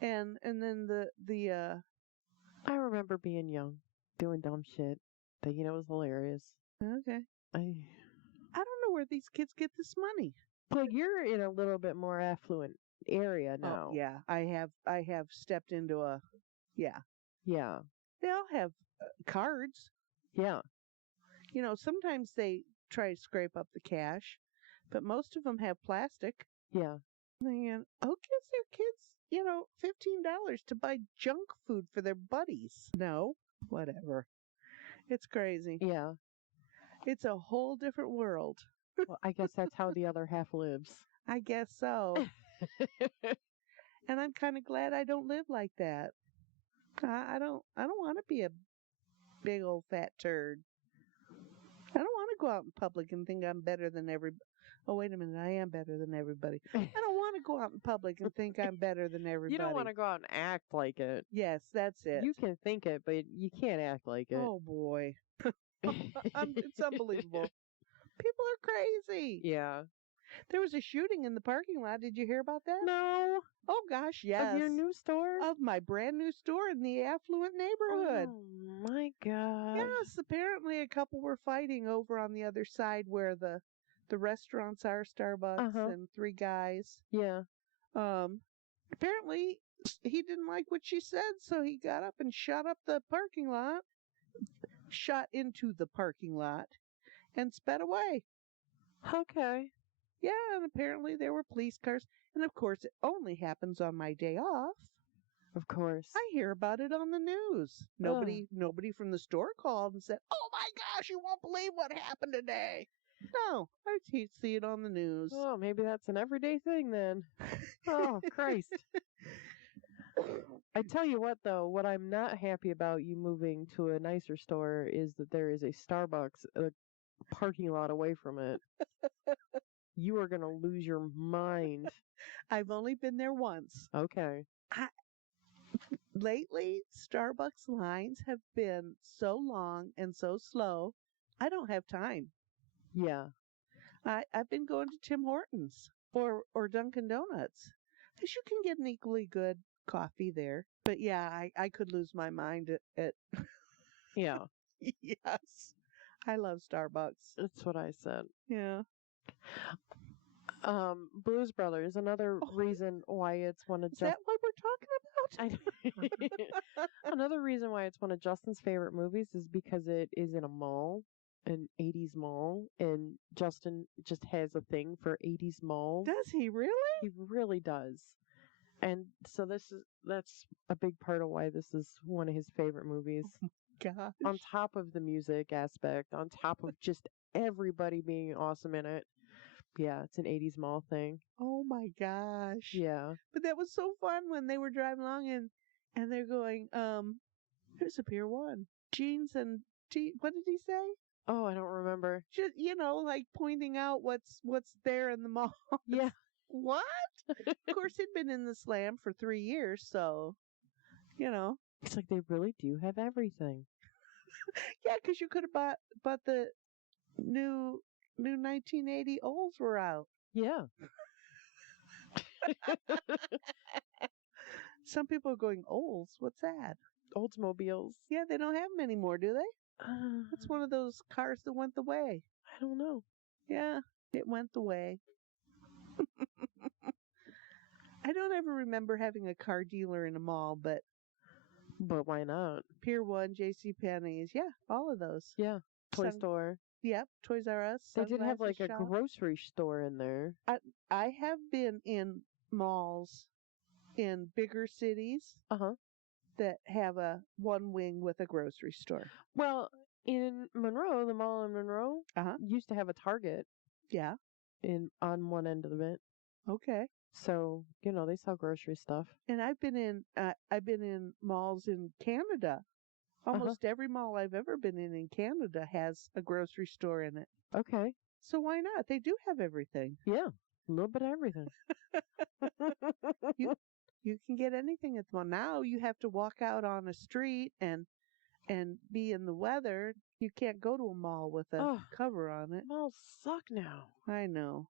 And then the I remember being young, doing dumb shit, thinking it was hilarious. okay. I don't know where these kids get this money. Well, you're in a little bit more affluent area now. Oh, yeah, I have stepped into a yeah. Yeah. They all have cards. Yeah. Sometimes they try to scrape up the cash, but most of them have plastic. Yeah. And who gives their kids, $15 to buy junk food for their buddies? No, whatever. It's crazy. Yeah. It's a whole different world. Well, I guess that's how the other half lives. I guess so. And I'm kind of glad I don't live like that. I don't want to be a big old fat turd. I don't want to go out in public and think I'm better than everybody. Oh, wait a minute. I am better than everybody. I don't want to go out in public and think I'm better than everybody. You don't want to go out and act like it. Yes, that's it. You can think it, but you can't act like it. Oh, boy. It's unbelievable. People are crazy. Yeah. There was a shooting in the parking lot. Did you hear about that? No. Oh, gosh, yes. Of your new store? Of my brand new store in the affluent neighborhood. Oh, my God. Yes, apparently a couple were fighting over on the other side where the restaurants are, Starbucks, and three guys. Yeah. Apparently he didn't like what she said, so he got up and shot into the parking lot, and sped away. Okay. Yeah, and apparently there were police cars. And of course, it only happens on my day off. Of course. I hear about it on the news. Nobody from the store called and said, "Oh my gosh, you won't believe what happened today." No, I see it on the news. Oh, maybe that's an everyday thing then. Oh, Christ. I tell you what, though, what I'm not happy about you moving to a nicer store is that there is a Starbucks a parking lot away from it. You are going to lose your mind. I've only been there once. Okay. Lately, Starbucks lines have been so long and so slow, I don't have time. Yeah. I've been going to Tim Hortons or Dunkin' Donuts, because you can get an equally good coffee there. But yeah, I could lose my mind at Yeah. Yes. I love Starbucks. That's what I said. Yeah. Blues Brothers. Another Oh, reason why it's one of is that what we're talking about? Another reason why it's one of Justin's favorite movies is because it is in a mall, an 80s mall, and Justin just has a thing for 80s malls. Does he really? He really does. And so that's a big part of why this is one of his favorite movies. Gosh. On top of the music aspect, on top of just everybody being awesome in it. Yeah, it's an 80s mall thing. Oh my gosh. Yeah. But that was so fun when they were driving along and they're going, here's a Pier 1. Jeans and what did he say? Oh, I don't remember. Just, like pointing out what's there in the mall. Yeah. What? Of course, he'd been in the Slam for 3 years, so, It's like they really do have everything. Yeah, because you could have bought the new 1980 Olds were out. Yeah. Some people are going, Olds? What's that? Oldsmobiles. Yeah, they don't have them anymore, do they? That's one of those cars that went the way. I don't know. Yeah, it went the way. I don't ever remember having a car dealer in a mall, but why not? Pier 1, J.C. Penney's, yeah, all of those. Yeah. Toy store. Yep, Toys R Us. They did have like a shop. grocery store in there. I have been in malls in bigger cities that have a one wing with a grocery store. Well, in Monroe, the mall in Monroe used to have a Target. Yeah. On one end of it. Okay. So, they sell grocery stuff. And I've been in malls in Canada. Almost every mall I've ever been in Canada has a grocery store in it. Okay. So why not? They do have everything. Yeah. A little bit of everything. You can get anything at the mall. Now you have to walk out on a street and be in the weather. You can't go to a mall with a cover on it. Malls suck now. I know.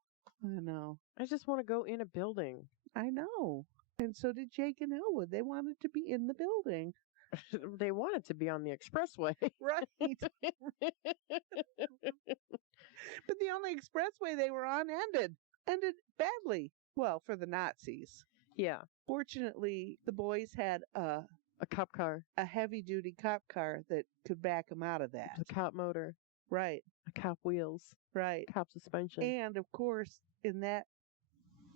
I just want to go in a building. I know. And so did Jake and Elwood. They wanted to be in the building. They wanted to be on the expressway. Right. But the only expressway they were on ended badly. Well, for the Nazis. Yeah. Fortunately, the boys had a cop car. A heavy-duty cop car that could back them out of that. The cop motor. Right. A cop wheels. Right. Cop suspension. And, of course, in that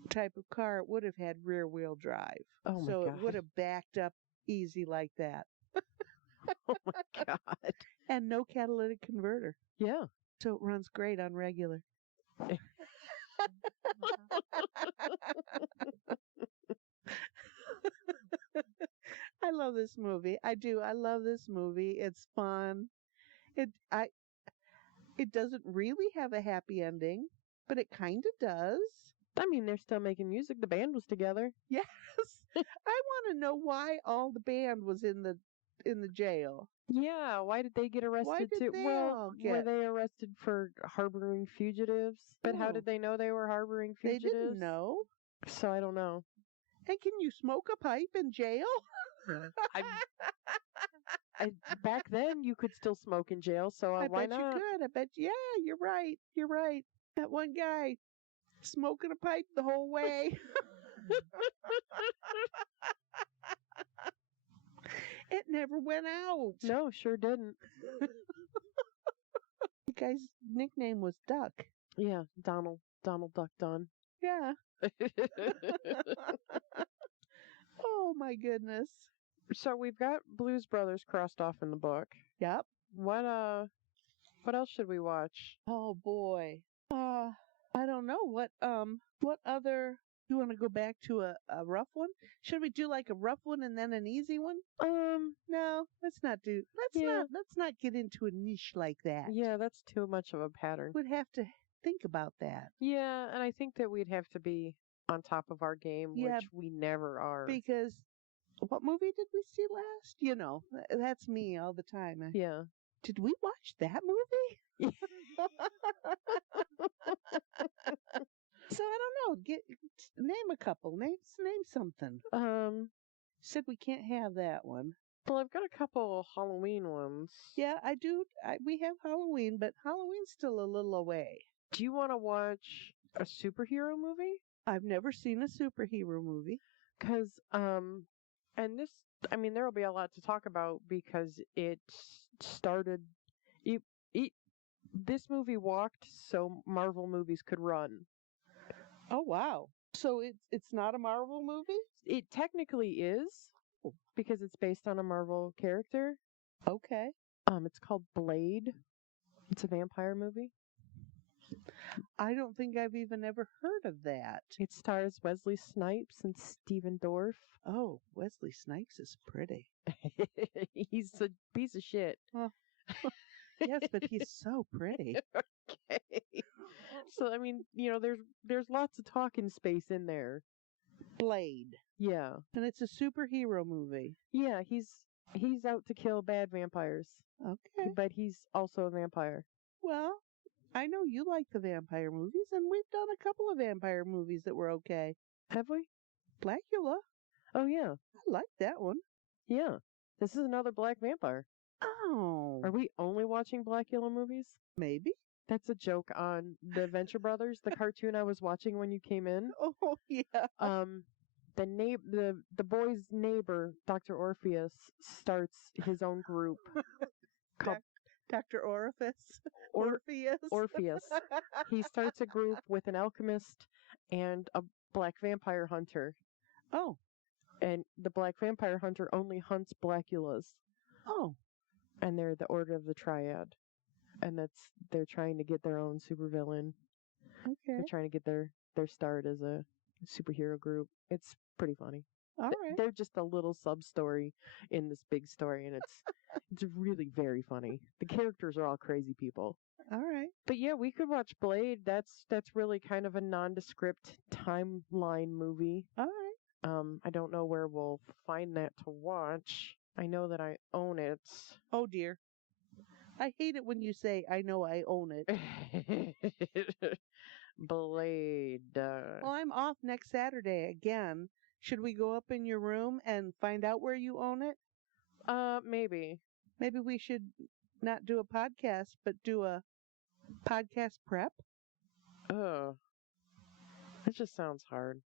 type of car, it would have had rear-wheel drive. Oh, my So God. it would have backed up easy like that. Oh, my God. And no catalytic converter. Yeah. So it runs great on regular. I love this movie. I do. I love this movie. It's fun. It doesn't really have a happy ending, but it kind of does. I mean, they're still making music. The band was together. Yes. I want to know why all the band was in the jail. Yeah, why did they get arrested Why did too? they Well, all get... were they arrested for harboring fugitives? But how did they know they were harboring fugitives? They didn't know. So I don't know. Hey, can you smoke a pipe in jail? Back then, you could still smoke in jail, so why not? I bet you could. I bet, yeah, you're right. You're right. That one guy smoking a pipe the whole way. It never went out. No, sure didn't. The guy's nickname was Duck. Yeah, Donald Duck Dunn. Yeah. Oh my goodness. So we've got Blues Brothers crossed off in the book. Yep. What else should we watch? Oh boy. I don't know. What other, you want to go back to a rough one? Should we do like a rough one and then an easy one? No, let's not get into a niche like that. Yeah, that's too much of a pattern. We'd have to think about that. Yeah, and I think that we'd have to be on top of our game, which we never are. Because what movie did we see last? That's me all the time. Yeah. Did we watch that movie? So I don't know. Name a couple. Name something. Said we can't have that one. Well, I've got a couple Halloween ones. Yeah, I do. We have Halloween, but Halloween's still a little away. Do you want to watch A superhero movie? I've never seen a superhero movie. Because, and this, I mean, there will be a lot to talk about because it started, it, it, this movie walked so Marvel movies could run. Oh wow. So it's not a Marvel movie? It technically is because it's based on a Marvel character. Okay. It's called Blade. It's a vampire movie. I don't think I've even ever heard of that. It stars Wesley Snipes and Stephen Dorff. Oh, Wesley Snipes is pretty. He's a piece of shit. Well, yes, but he's so pretty. Okay. So I mean, there's lots of talking space in there. Blade. Yeah. And it's a superhero movie. Yeah, he's out to kill bad vampires. Okay. But he's also a vampire. Well, I know you like the vampire movies, and we've done a couple of vampire movies that were okay. Have we? Blackula. Oh yeah. I like that one. Yeah. This is another black vampire. Oh. Are we only watching Blackula movies? Maybe. That's a joke on the Venture Brothers, the cartoon I was watching when you came in. Oh yeah. The boy's neighbor, Dr. Orpheus, starts his own group called Dr. Orifice. Orpheus. Orpheus. He starts a group with an alchemist and a black vampire hunter. Oh. And the black vampire hunter only hunts Blackulas. Oh. And they're the Order of the Triad. And they're trying to get their own supervillain. Okay. They're trying to get their start as a superhero group. It's pretty funny. All right. They're just a little sub story in this big story, and it's really very funny. The characters are all crazy people. All right. But yeah, we could watch Blade. That's really kind of a nondescript timeline movie. All right. I don't know where we'll find that to watch. I know that I own it. Oh dear. I hate it when you say, I know I own it. Blade. Well, I'm off next Saturday again. Should we go up in your room and find out where you own it? Maybe. Maybe we should not do a podcast, but do a podcast prep? Ugh. That just sounds hard.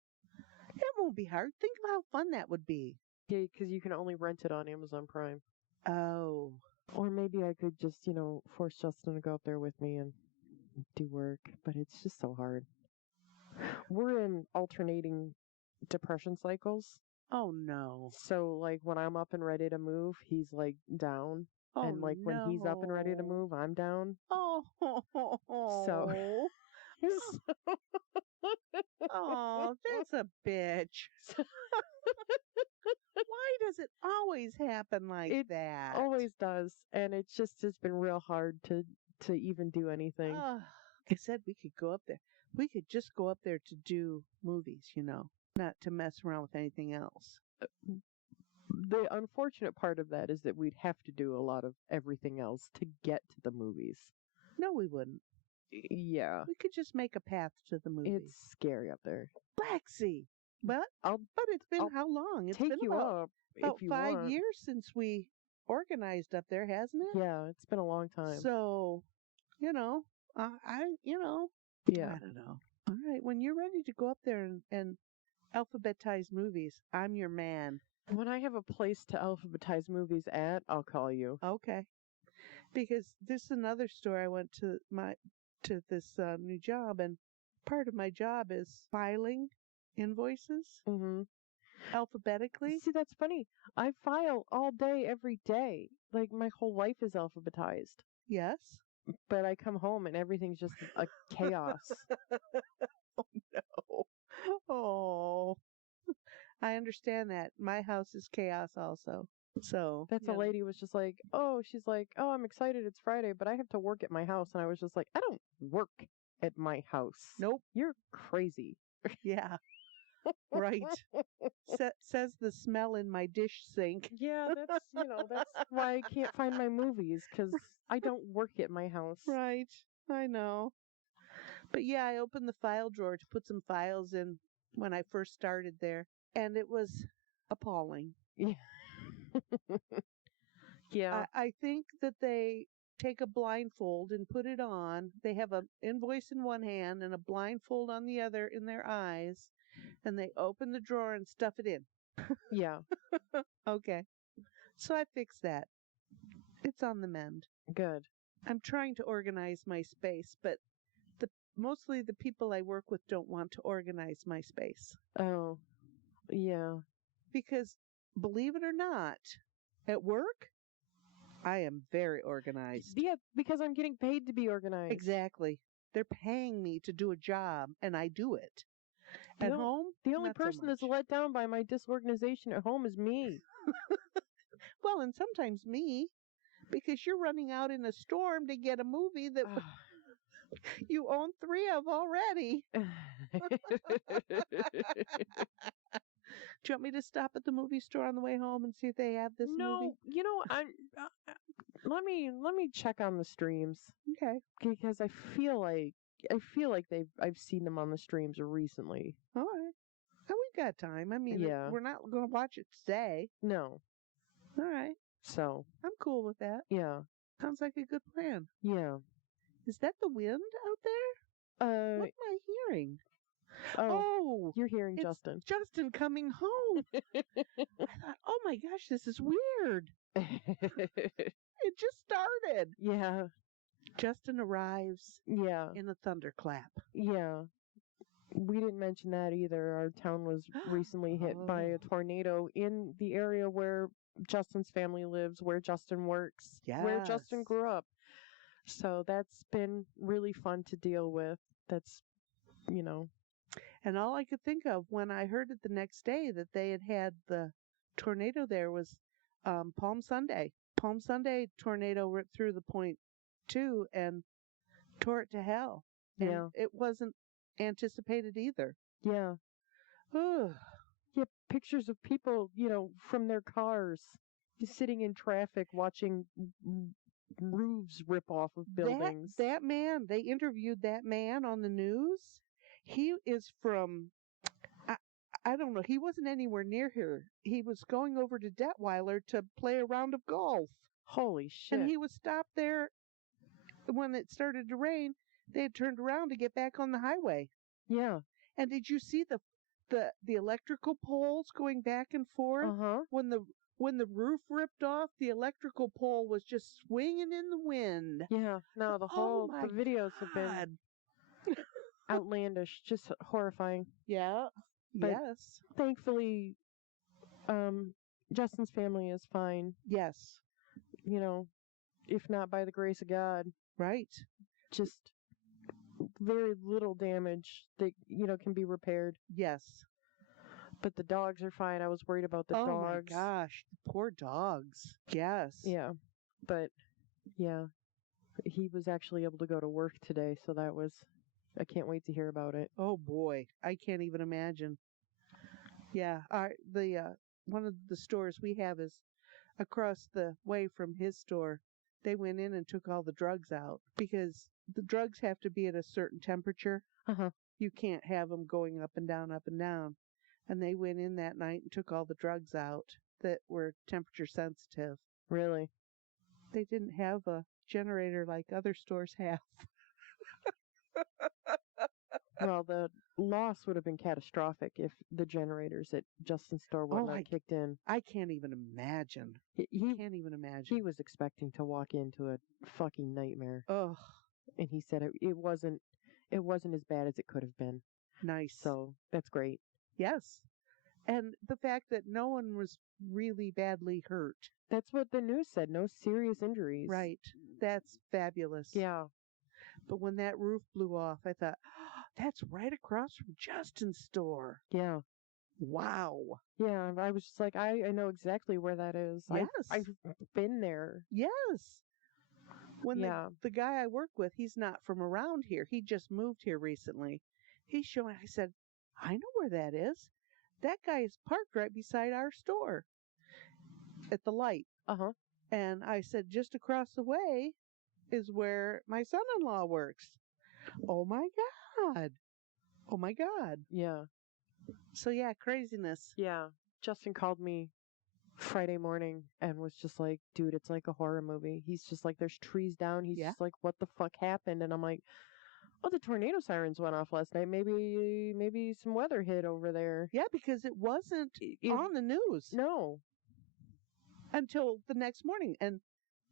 It won't be hard. Think of how fun that would be. Yeah, because you can only rent it on Amazon Prime. Oh. Or maybe I could just, force Justin to go up there with me and do work, but it's just so hard. We're in alternating depression cycles. Oh no. So like when I'm up and ready to move, he's like down. Oh, and like when he's up and ready to move, I'm down. Oh. So Oh, that's a bitch. Why does it always happen like that? Always does. And it's been real hard to even do anything. I said we could go up there. We could just go up there to do movies, not to mess around with anything else. The unfortunate part of that is that we'd have to do a lot of everything else to get to the movies. No, we wouldn't. Yeah. We could just make a path to the movie. It's scary up there. Black Sea. But it's been how long? It's take been you about up about if you 5 want. years since we organized up there, hasn't it? Yeah, it's been a long time. So, I Yeah. don't know. All right, when you're ready to go up there and alphabetize movies, I'm your man. When I have a place to alphabetize movies at, I'll call you. Okay. Because this is another story. I went to this new job, and part of my job is filing invoices alphabetically. See, that's funny. I file all day, every day. Like my whole life is alphabetized. Yes. But I come home and everything's just a chaos. Oh no. Oh. I understand that. My house is chaos also. So That's a lady was just like, she's like, I'm excited it's Friday, but I have to work at my house. And I was just like, I don't work at my house. Nope. You're crazy. Yeah. Right. Says the smell in my dish sink. Yeah, that's why I can't find my movies, because I don't work at my house. Right. I know. But yeah, I opened the file drawer to put some files in when I first started there, and it was appalling. Yeah. Yeah. I think that they take a blindfold and put it on. They have a invoice in one hand and a blindfold on the other in their eyes, and they open the drawer and stuff it in. Yeah. Okay. So I fixed that. It's on the mend. Good. I'm trying to organize my space, but mostly the people I work with don't want to organize my space. Oh, yeah. Because believe it or not, at work, I am very organized. Yeah, because I'm getting paid to be organized. Exactly. They're paying me to do a job, and I do it. At home, the only not so person that's much. let down by my disorganization at home is me. Well, and sometimes me, because you're running out in a storm to get a movie that you own 3 of already. Do you want me to stop at the movie store on the way home and see if they have this movie? No, let me check on the streams. Okay. Because I feel like I've seen them on the streams recently. All right. And we've got time. I mean, Yeah. we're not going to watch it today. No. All right. So, I'm cool with that. yeah. Sounds like a good plan. Yeah. Is that the wind out there? What am I hearing? Oh, you're hearing it's Justin. Justin coming home. I thought, oh my gosh, this is weird. It just started. Yeah. Justin arrives Yeah. in a thunderclap. Yeah. We didn't mention that either. Our town was recently hit by a tornado in the area where Justin's family lives, where Justin works, where Justin Yes. grew up. So that's been really fun to deal with. That's, And all I could think of when I heard it the next day that they had the tornado there was Palm Sunday. Palm Sunday tornado ripped through the point too and tore it to hell. And yeah. it wasn't anticipated either. Yeah. Ugh. Yeah, pictures of people, from their cars, just sitting in traffic watching roofs rip off of buildings. That man, they interviewed that man on the news. He is from, I don't know, he wasn't anywhere near here. He was going over to Detweiler to play a round of golf. Holy shit. And he was stopped there when it started to rain. They had turned around to get back on the highway. Yeah. And did you see the electrical poles going back and forth? Uh-huh. When the roof ripped off, the electrical pole was just swinging in the wind. Yeah. No, the videos have been outlandish, just horrifying. Yeah. But yes. Thankfully, Justin's family is fine. Yes. If not by the grace of God. Right. Just very little damage that, can be repaired. Yes. But the dogs are fine. I was worried about the dogs. Oh my gosh. The poor dogs. Yes. Yeah. But, yeah. He was actually able to go to work today, so I can't wait to hear about it. Oh boy. I can't even imagine. Yeah. One of the stores we have is across the way from his store. They went in and took all the drugs out because the drugs have to be at a certain temperature. Uh-huh. You can't have them going up and down, up and down. And they went in that night and took all the drugs out that were temperature sensitive. Really? They didn't have a generator like other stores have. Well, the loss would have been catastrophic if the generators at Justin's store wouldn't have kicked in. I can't even imagine. He can't even imagine. He was expecting to walk into a fucking nightmare. Ugh. And he said it wasn't as bad as it could have been. Nice. So that's great. Yes. And the fact that no one was really badly hurt. That's what the news said. No serious injuries. Right. That's fabulous. Yeah. But when that roof blew off, I thought, oh, that's right across from Justin's store. Yeah. Wow. Yeah. I was just like, I know exactly where that is. Yes. I've been there. Yes. When the guy I work with, he's not from around here. He just moved here recently. He's showing, I said, I know where that is. That guy is parked right beside our store at the light. Uh-huh. And I said, just across the way is where my son-in-law works. Oh my God. Oh my God. Yeah. So yeah, craziness. Yeah. Justin called me Friday morning and was just like, dude, it's like a horror movie. He's just like, there's trees down. He's Yeah. just like, what the fuck happened? And I'm like, oh, the tornado sirens went off last night. Maybe some weather hit over there. Yeah, because it wasn't It- on the news No. until the next morning. And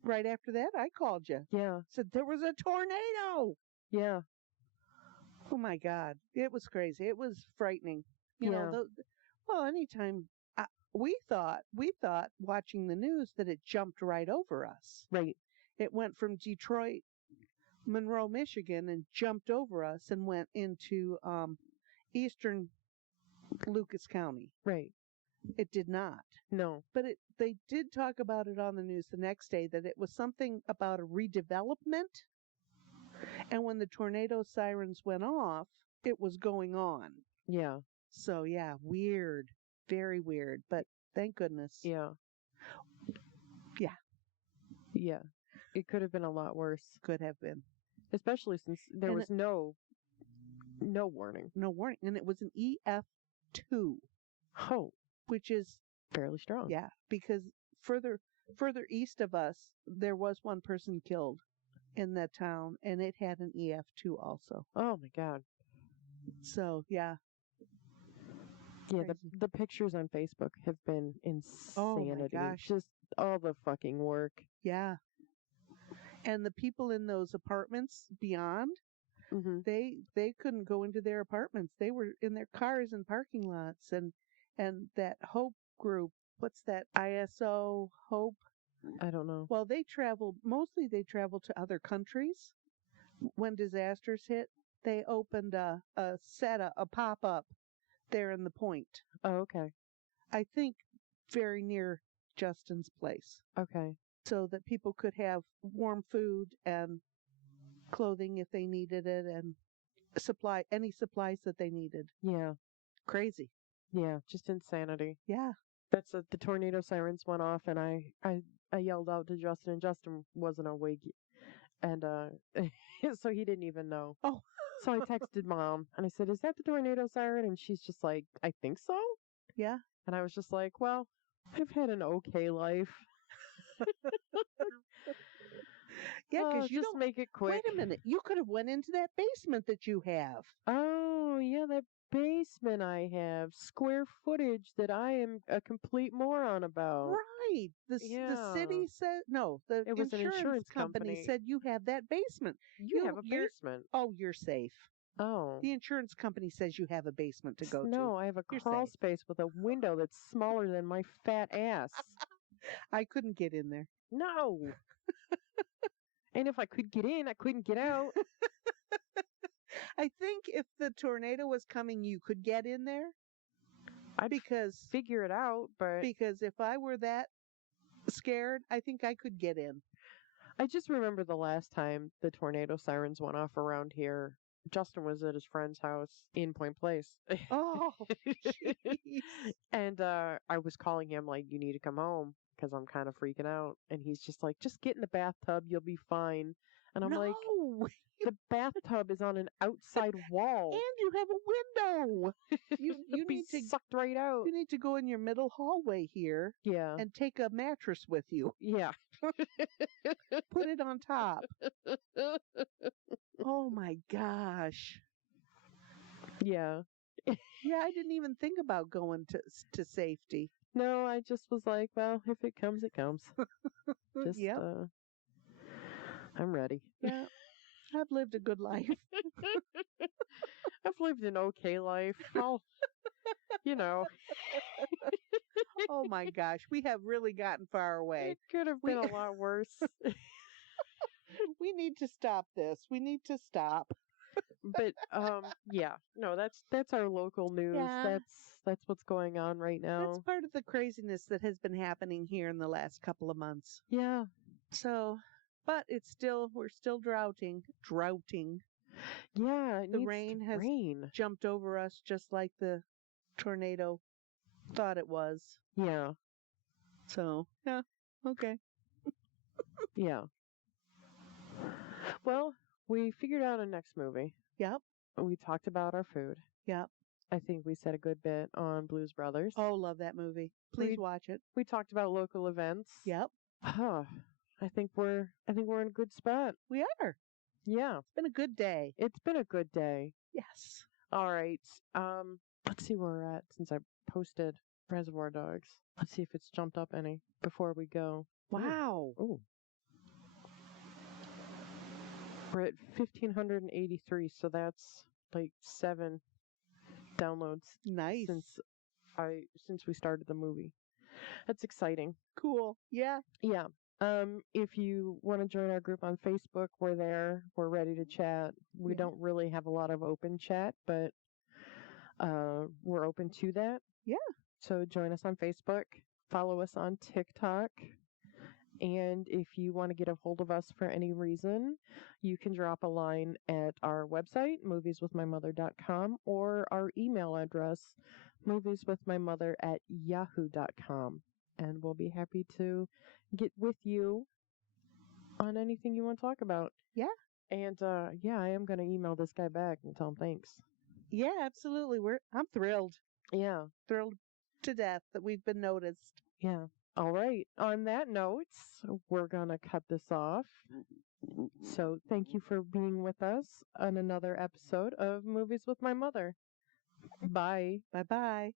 right after that, I called you. Yeah. Said there was a tornado. Yeah. Oh my God. It was crazy. It was frightening. You know, Yeah. well, anytime we thought watching the news that it jumped right over us. Right. It went from Detroit, Monroe, Michigan, and jumped over us and went into eastern Lucas County. Right. It did not. No. But they did talk about it on the news the next day, that it was something about a redevelopment. And when the tornado sirens went off, it was going on. Yeah. So, yeah, weird. Very weird. But thank goodness. Yeah. Yeah. Yeah. It could have been a lot worse. Could have been. Especially since there was no warning. No warning. And it was an EF2. Oh. Which is fairly strong. Yeah. Because further east of us, there was one person killed in that town, and it had an EF2 also. Oh my God. So, yeah. Yeah, the pictures on Facebook have been insanity. Oh my gosh. Just all the fucking work. Yeah. And the people in those apartments beyond, they couldn't go into their apartments. They were in their cars and parking lots. And that Hope group, what's that, ISO Hope? I don't know. Well, they travel to other countries. When disasters hit, they opened a pop-up there in the Point. Oh, okay. I think very near Justin's place. Okay. So that people could have warm food and clothing if they needed it, and any supplies that they needed. Yeah. Crazy. Yeah, just insanity. Yeah. That's the tornado sirens went off, and I yelled out to Justin, and Justin wasn't awake, and so he didn't even know. Oh. So I texted Mom, and I said, "Is that the tornado siren?" And she's just like, "I think so." Yeah. And I was just like, "Well, I've had an okay life." Yeah, because you just make it quick. Wait a minute, you could have went into that basement that you have. Oh yeah, that basement I have, square footage that I am a complete moron about. Right. The city said no. It was an insurance company said you have that basement. You have a basement. Oh, you're safe. Oh. The insurance company says you have a basement to go to. No, I have a crawl space with a window that's smaller than my fat ass. I couldn't get in there. No. And if I could get in, I couldn't get out. I think if the tornado was coming, you could get in there. I'd figure it out, but because if I were that scared, I think I could get in. I just remember the last time the tornado sirens went off around here. Justin was at his friend's house in Point Place. Oh, jeez. And I was calling him like, "You need to come home because I'm kind of freaking out." And he's just like, "Just get in the bathtub, you'll be fine." And I'm like, "The bathtub is on an outside wall, and you have a window. You need to sucked right out. You need to go in your middle hallway here, yeah, and take a mattress with you. Yeah, put it on top." Oh my gosh. Yeah. Yeah, I didn't even think about going to safety. No, I just was like, well, if it comes, it comes. Just, I'm ready. Yeah, I've lived a good life. I've lived an okay life. You know. Oh my gosh, we have really gotten far away. It could have been a lot worse. We need to stop this. We need to stop. But yeah, no, that's our local news. Yeah. That's what's going on right now. That's part of the craziness that has been happening here in the last couple of months. Yeah. So, but we're still droughting. Yeah, the rain has jumped over us just like the tornado thought it was. Yeah. So, yeah, okay. Yeah. Well, we figured out a next movie. Yep. We talked about our food. Yep. I think we said a good bit on Blues Brothers. Oh, love that movie. Please watch it. We talked about local events. Yep, Huh. I think we're in a good spot. we are. Yeah. It's been a good day. It's been a good day. Yes. All right. Let's see where we're at since I posted Reservoir Dogs. Let's see if it's jumped up any before we go. Wow. Ooh. We're at 1,583, so that's like 7 downloads Nice. since we started the movie. That's exciting. Cool. Yeah. Yeah. If you want to join our group on Facebook, we're there. We're ready to chat. We don't really have a lot of open chat, but we're open to that. Yeah. So join us on Facebook. Follow us on TikTok. And if you want to get a hold of us for any reason, you can drop a line at our website, movieswithmymother.com, or our email address, movieswithmymother@yahoo.com. And we'll be happy to get with you on anything you want to talk about. Yeah. And I am going to email this guy back and tell him thanks. Yeah, absolutely. I'm thrilled. Yeah. Thrilled to death that we've been noticed. Yeah. All right. On that note, we're going to cut this off. So thank you for being with us on another episode of Movies with My Mother. Bye. Bye-bye.